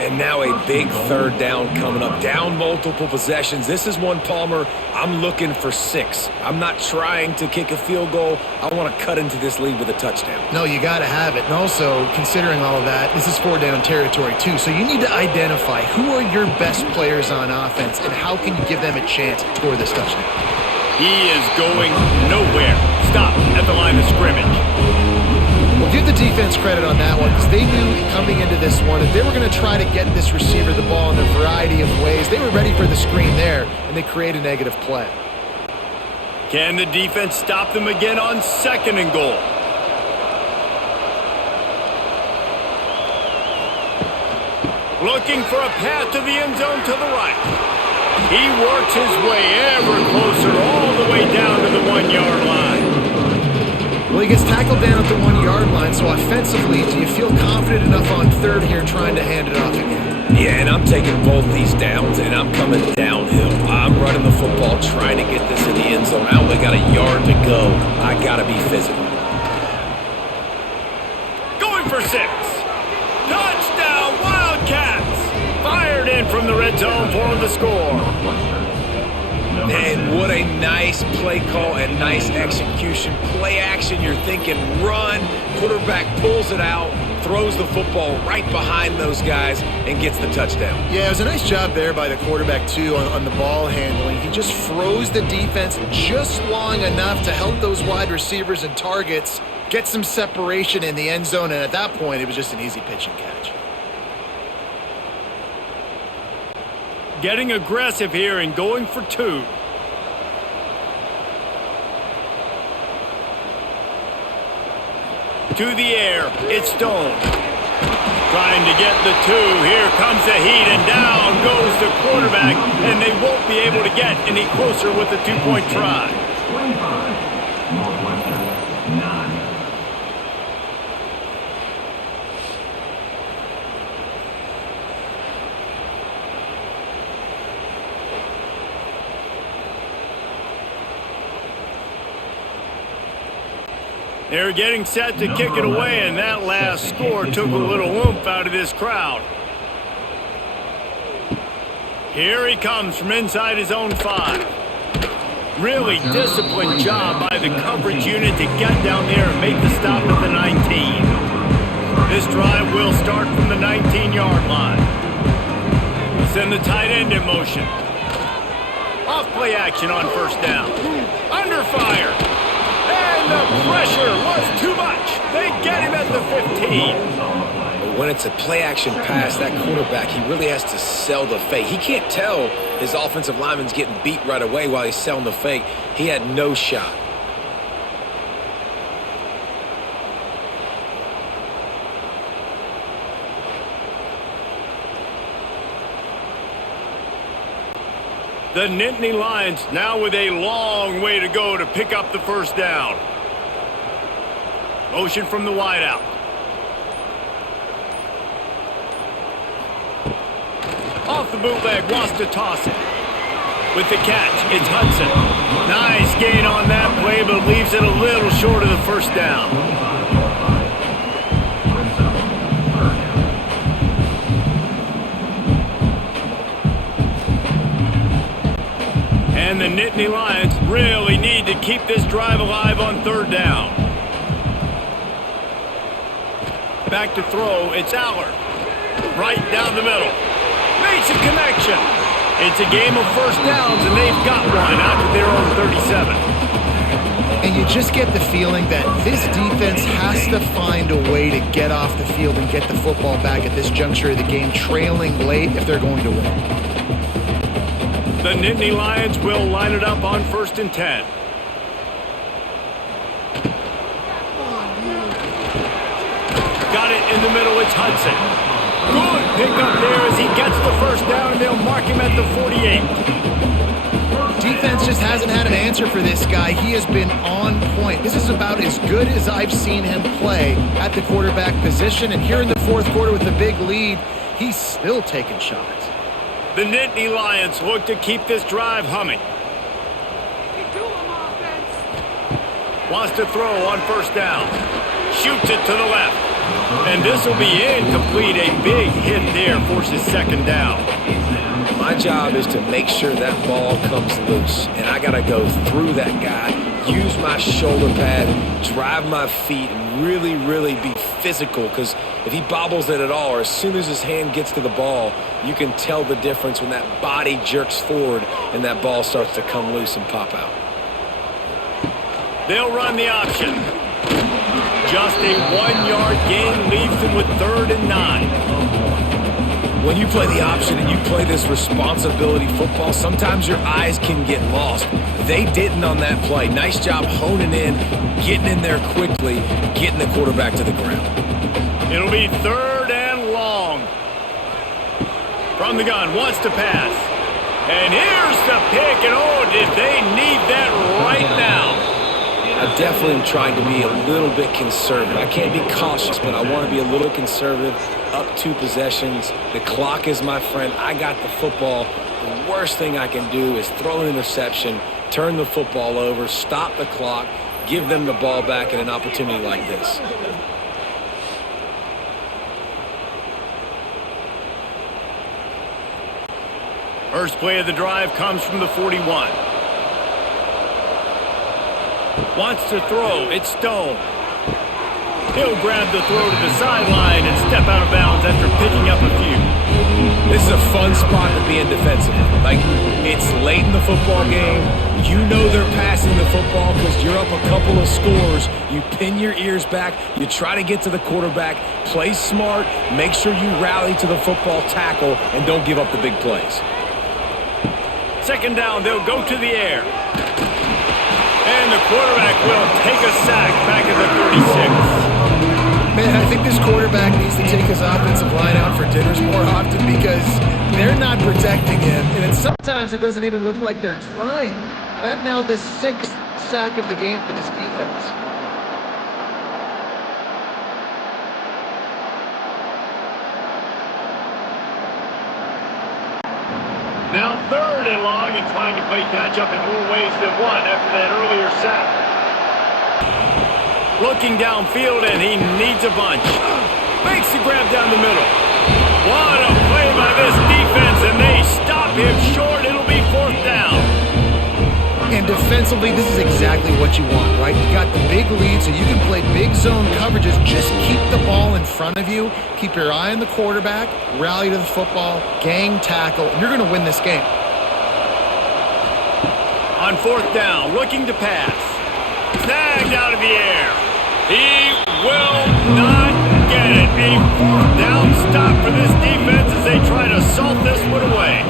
And now a big 3rd down coming up. Down multiple possessions. This is one, Palmer, I'm looking for 6. I'm not trying to kick a field goal. I want to cut into this lead with a touchdown. No, you got to have it. And also, considering all of that, this is 4-down territory too. So you need to identify who are your best players on offense and how can you give them a chance to score this touchdown. He is going nowhere. Stop at the line of scrimmage. Well, give the defense credit on that one because they knew coming into this one that they were going to try to get this receiver the ball in a variety of ways. They were ready for the screen there, and they create a negative play. Can the defense stop them again on 2nd and goal? Looking for a path to the end zone to the right. He works his way ever closer all the way down to the 1-yard line. Well, he gets tackled down at the 1-yard line, so offensively, do you feel confident enough on third here trying to hand it off again? Yeah, and I'm taking both these downs, and I'm coming downhill. I'm running the football, trying to get this in the end zone. I only got a yard to go. I got to be physical. Going for 6. Touchdown, Wildcats! Fired in from the red zone for the score. And what a nice play call and nice execution. Play action, you're thinking run. Quarterback pulls it out, throws the football right behind those guys, and gets the touchdown. Yeah, it was a nice job there by the quarterback, too, on the ball handling. He just froze the defense just long enough to help those wide receivers and targets get some separation in the end zone, and at that point, it was just an easy pitch and catch. Getting aggressive here and going for 2. To the air, it's Stone. Trying to get the 2. Here comes the heat, and down goes the quarterback, and they won't be able to get any closer with the 2-point try. 25, Northwestern, 9. They're getting set to kick it away, and that last score took a little oomph out of this crowd. Here he comes from inside his own 5. Really disciplined job by the coverage unit to get down there and make the stop at the 19. This drive will start from the 19-yard line. Send the tight end in motion. Off play action on first down. Under fire. And the pressure was too much. They get him at the 15. But when it's a play-action pass, that quarterback, he really has to sell the fake. He can't tell his offensive lineman's getting beat right away while he's selling the fake. He had no shot. The Nittany Lions now with a long way to go to pick up the first down. Motion from the wideout. Off the bootleg, wants to toss it. With the catch, it's Hudson. Nice gain on that play, but leaves it a little short of the first down. And the Nittany Lions really need to keep this drive alive on third down. Back to throw, it's Allard. Right down the middle. Makes a connection. It's a game of first downs, and they've got one out to their own 37. And you just get the feeling that this defense has to find a way to get off the field and get the football back at this juncture of the game, trailing late if they're going to win. The Nittany Lions will line it up on 1st and 10. Got it in the middle, it's Hudson. Good pick up there as he gets the first down, and they'll mark him at the 48. Defense just hasn't had an answer for this guy. He has been on point. This is about as good as I've seen him play at the quarterback position, and here in the fourth quarter with a big lead, he's still taking shots. The Nittany Lions look to keep this drive humming. Wants to throw on first down. Shoots it to the left. And this will be incomplete. A big hit there forces second down. My job is to make sure that ball comes loose. And I got to go through that guy, use my shoulder pad, drive my feet, and really, really be physical. Because if he bobbles it at all, or as soon as his hand gets to the ball, you can tell the difference when that body jerks forward and that ball starts to come loose and pop out. They'll run the option. Just a 1-yard gain leaves them with 3rd and 9. When you play the option and you play this responsibility football, sometimes your eyes can get lost. They didn't on that play. Nice job honing in, getting in there quickly, getting the quarterback to the ground. It'll be 3rd and long. From the gun, wants to pass. And here's the pick, and oh, did they need that right now. I definitely am trying to be a little bit conservative. I can't be cautious, but I want to be a little conservative. Up 2 possessions. The clock is my friend. I got the football. The worst thing I can do is throw an interception, turn the football over, stop the clock, give them the ball back in an opportunity like this. First play of the drive comes from the 41. Wants to throw. It's Stone. He'll grab the throw to the sideline and step out of bounds after picking up a few. This is a fun spot to be in defensively. Like, it's late in the football game. You know they're passing the football because you're up a couple of scores. You pin your ears back. You try to get to the quarterback. Play smart. Make sure you rally to the football tackle and don't give up the big plays. Second down, they'll go to the air. And the quarterback will take a sack back at the 36. Man, I think this quarterback needs to take his offensive line out for dinners more often because they're not protecting him. And sometimes it doesn't even look like they're trying. That's now the 6th sack of the game for this defense. Now 3rd and long and trying to play catch-up in more ways than one after that earlier sack. Looking downfield, and he needs a bunch. Makes the grab down the middle. What a play by this defense, and they stop him short. It'll be 4th down. And defensively, this is exactly what you want, right? You got the big lead, so you can play big zone coverages. Just keep the ball in front of you. Keep your eye on the quarterback. Rally to the football. Gang tackle. And you're going to win this game. On 4th down, looking to pass. Snagged out of the air. He will not get it. A 4th down stop for this defense as they try to salt this one away.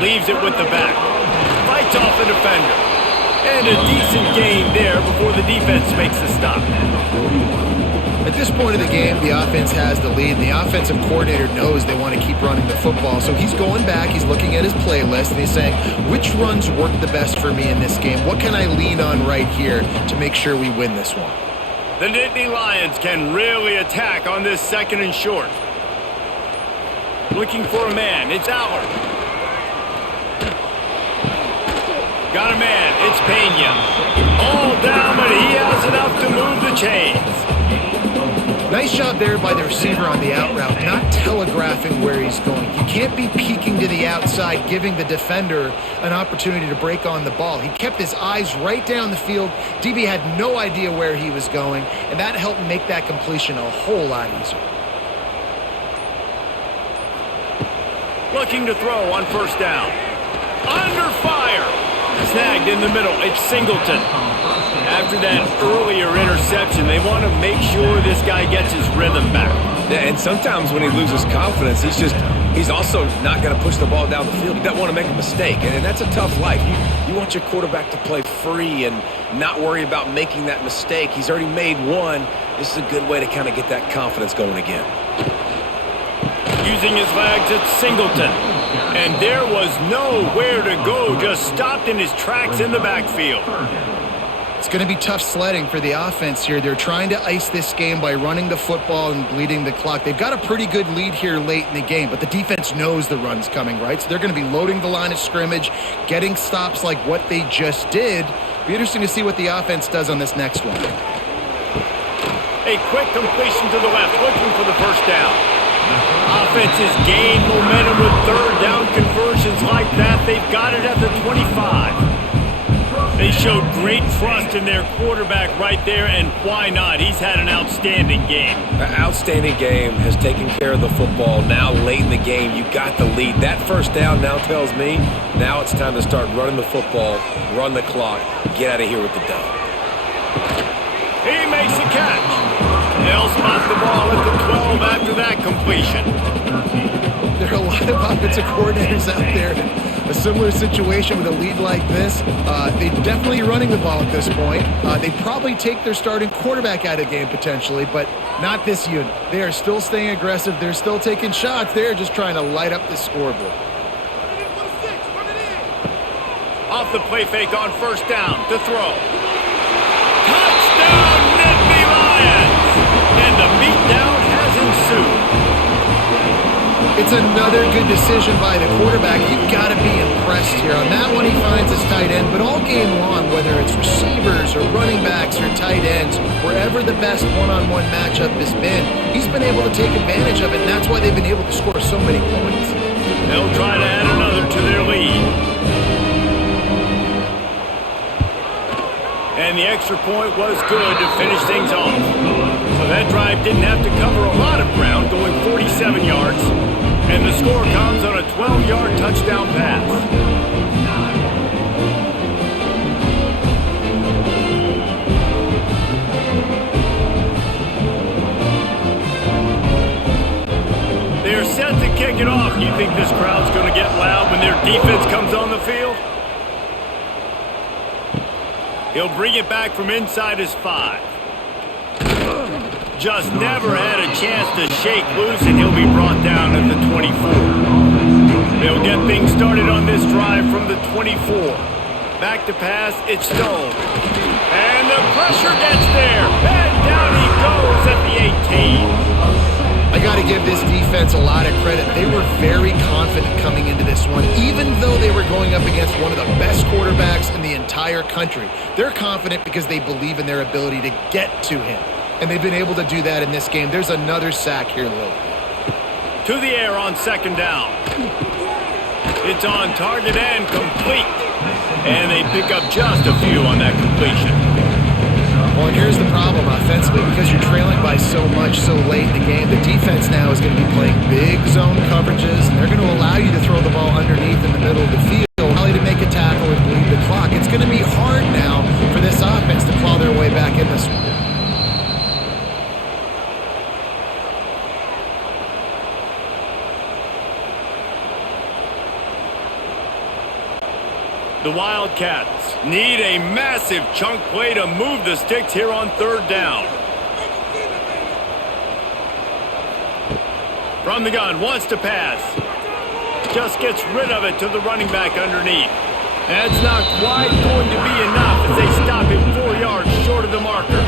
Leaves it with the back. Fights off the defender. And a decent gain there before the defense makes the stop. At this point of the game, the offense has the lead. The offensive coordinator knows they want to keep running the football. So he's going back, he's looking at his playlist, and he's saying, which runs work the best for me in this game? What can I lean on right here to make sure we win this one? The Nittany Lions can really attack on this 2nd and short. Looking for a man, it's Allard. Got a man, it's Pena. All down, but he has enough to move the chains. Nice job there by the receiver on the out route, not telegraphing where he's going. You can't be peeking to the outside, giving the defender an opportunity to break on the ball. He kept his eyes right down the field. DB had no idea where he was going, and that helped make that completion a whole lot easier. Looking to throw on 1st down. Under fire. Snagged in the middle. It's Singleton. After that earlier interception, they want to make sure this guy gets his rhythm back. Yeah, and sometimes when he loses confidence, he's also not going to push the ball down the field. He doesn't want to make a mistake, and that's a tough life. You want your quarterback to play free and not worry about making that mistake. He's already made one. This is a good way to kind of get that confidence going again. Using his legs, it's Singleton. And there was nowhere to go, just stopped in his tracks in the backfield. It's going to be tough sledding for the offense here. They're trying to ice this game by running the football and bleeding the clock. They've got a pretty good lead here late in the game, but the defense knows the run's coming, right? So they're going to be loading the line of scrimmage, getting stops like what they just did. Be interesting to see what the offense does on this next one. A quick completion to the left, looking for the 1st down. Offenses gain momentum with 3rd down conversions like that. They've got it at the 25. They showed great trust in their quarterback right there, and why not? He's had an outstanding game. An outstanding game, has taken care of the football. Now late in the game, you got the lead. That 1st down now tells me now it's time to start running the football, run the clock, get out of here with the dub. He makes a catch. They'll spot the ball at the 12 after that completion. There are a lot of offensive coordinators out there a similar situation with a lead like this. They're definitely running the ball at this point. They'd probably take their starting quarterback out of the game potentially, but not this unit. They are still staying aggressive. They're still taking shots. They're just trying to light up the scoreboard. Off the play fake on first down to throw. Touchdown, Nittany Lions! And the beatdown has ensued. It's another good decision by the quarterback. You've got to be impressed here. On that one, he finds his tight end, but all game long, whether it's receivers or running backs or tight ends, wherever the best one-on-one matchup has been, he's been able to take advantage of it, and that's why they've been able to score so many points. They'll try to add another to their lead. And the extra point was good to finish things off. So that drive didn't have to cover a lot of ground, going 47 yards. And the score comes on a 12-yard touchdown pass. They're set to kick it off. You think this crowd's going to get loud when their defense comes on the field? He'll bring it back from inside his 5. Just never had a chance to shake loose, and he'll be brought down at the 24. They'll get things started on this drive from the 24. Back to pass, it's Stone. And the pressure gets there, and down he goes at the 18. I got to give this defense a lot of credit. They were very confident coming into this one, even though they were going up against one of the best quarterbacks in the entire country. They're confident because they believe in their ability to get to him, and they've been able to do that in this game. There's another sack here late. To the air on second down. It's on target and complete. And they pick up just a few on that completion. Well, and here's the problem offensively, because you're trailing by so much so late in the game, the defense now is going to be playing big zone coverages, and they're going to allow you to throw the ball underneath in the middle of the field, probably to make a tackle and bleed the clock. It's going to be hard now for this offense to claw their way back in this one. The Wildcats need a massive chunk play to move the sticks here on third down. From the gun, wants to pass. Just gets rid of it to the running back underneath. That's not quite going to be enough as they stop him 4 yards short of the marker.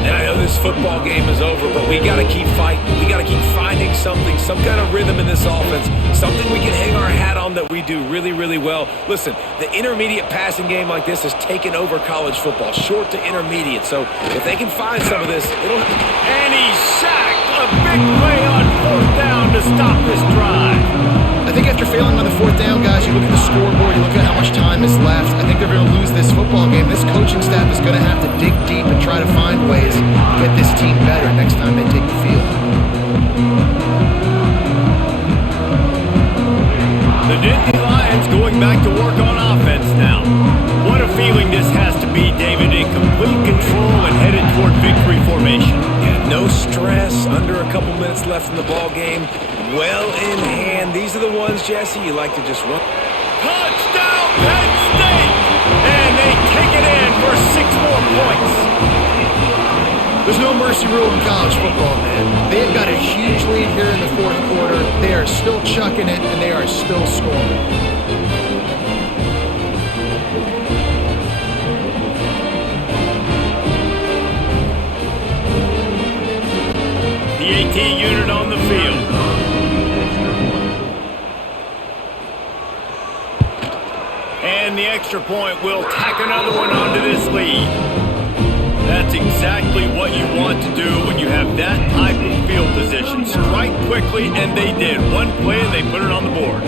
And I know this football game is over, but we got to keep fighting. We got to keep finding something, some kind of rhythm in this offense, something we can hang our hat on that we do really, really well. Listen, the intermediate passing game like this has taken over college football, short to intermediate. So if they can find some of this, it'll... And he's sacked. A big play on fourth down to stop this drive. I think after failing on the fourth down, guys, you look at the scoreboard, you look at how much time is left. I think they're going to lose this football game. This coaching staff is going to have to dig deep and try to find ways to get this team better next time they take the field. The Nittany Lions going back to work on offense now. What a feeling this has to be, David, in complete control and headed toward victory formation. Yeah, no stress, under a couple minutes left in the ball game. Well in hand. These are the ones, Jesse, you like to just run. Touchdown, Penn State! And they take it in for 6 more points. There's no mercy rule in college football, man. They've got a huge lead here in the fourth quarter. They are still chucking it, and they are still scoring. The AT unit on the field. And the extra point will tack another one onto this lead. That's exactly what you want to do when you have that type of field position. Strike quickly, and they did. One play, and they put it on the board.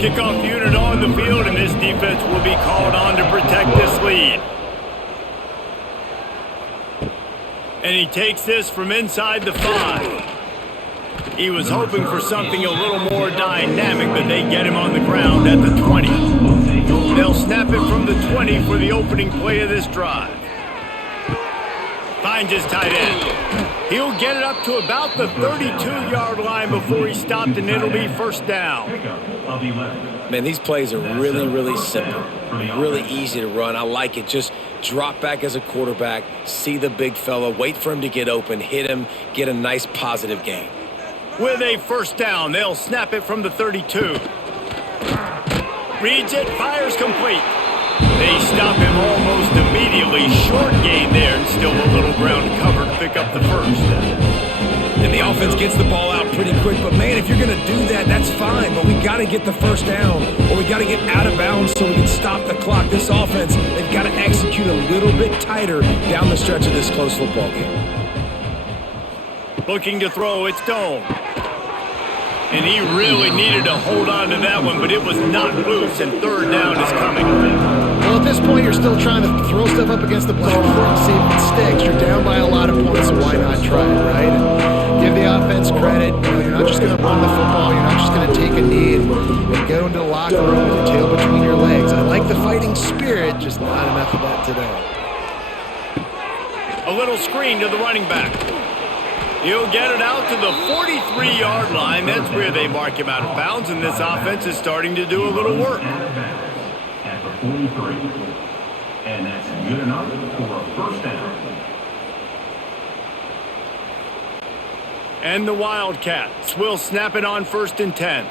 Kickoff unit on the field, and this defense will be called on to protect this lead. And he takes this from inside the 5. He was hoping for something a little more dynamic, but they get him on the ground at the 20. They'll snap it from the 20 for the opening play of this drive. Finds his tight end. He'll get it up to about the 32-yard line before he stopped, and it'll be first down. Man, these plays are really, really simple. Really easy to run. I like it. Just drop back as a quarterback, see the big fella, wait for him to get open, hit him, get a nice positive gain. With a first down, they'll snap it from the 32. Reads it, fires complete. They stop him almost immediately. Short gain there, and still a little ground covered to pick up the first. And the offense gets the ball out pretty quick. But, man, if you're going to do that, that's fine. But we got to get the first down, or we got to get out of bounds so we can stop the clock. This offense, they've got to execute a little bit tighter down the stretch of this close football game. Looking to throw, it's Stone. And he really needed to hold on to that one, but it was not loose, and third down is coming. Well, at this point, you're still trying to throw stuff up against the blackboard and see if it sticks. You're down by a lot of points, so why not try it, right? And give the offense credit. You know, you're not just going to run the football. You're not just going to take a knee and go into the locker room with your tail between your legs. I like the fighting spirit, just not enough of that today. A little screen to the running back. He'll get it out to the 43-yard line. That's where they mark him out of bounds, and this offense is starting to do a little work. At the 43. And that's good enough for a first down. And the Wildcats will snap it on 1st and 10.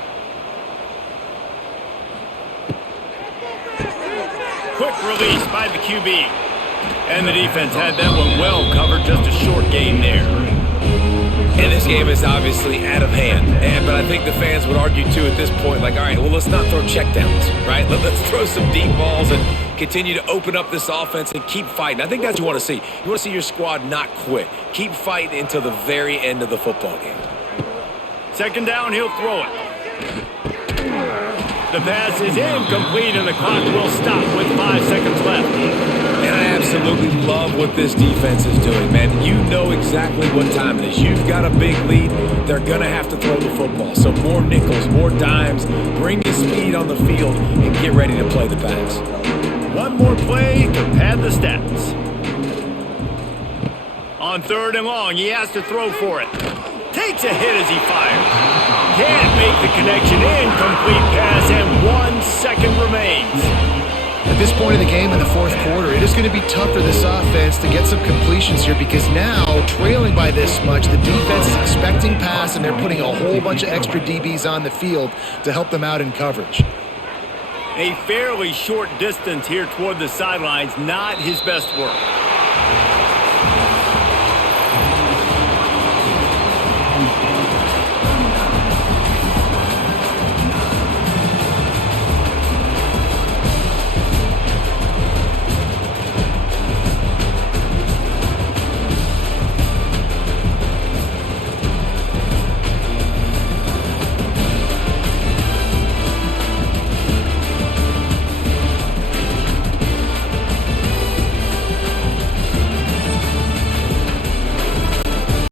Quick release by the QB. And the defense had that one well covered, just a short gain there. And this game is obviously out of hand. But I think the fans would argue, too, at this point, like, all right, well, let's not throw checkdowns, right? Let's throw some deep balls and continue to open up this offense and keep fighting. I think that's what you want to see. You want to see your squad not quit. Keep fighting until the very end of the football game. Second down, he'll throw it. The pass is incomplete, and the clock will stop with 5 seconds left. And I absolutely love what this defense is doing, man. You know exactly what time it is. You've got a big lead. They're going to have to throw the football. So more nickels, more dimes. Bring the speed on the field and get ready to play the pass. One more play to pad the stats. On 3rd and long, he has to throw for it. Takes a hit as he fires. Can't make the connection. Incomplete pass, and 1 second remains. At this point in the game in the fourth quarter, it is going to be tough for this offense to get some completions here because now, trailing by this much, the defense is expecting pass, and they're putting a whole bunch of extra DBs on the field to help them out in coverage. A fairly short distance here toward the sidelines, not his best work.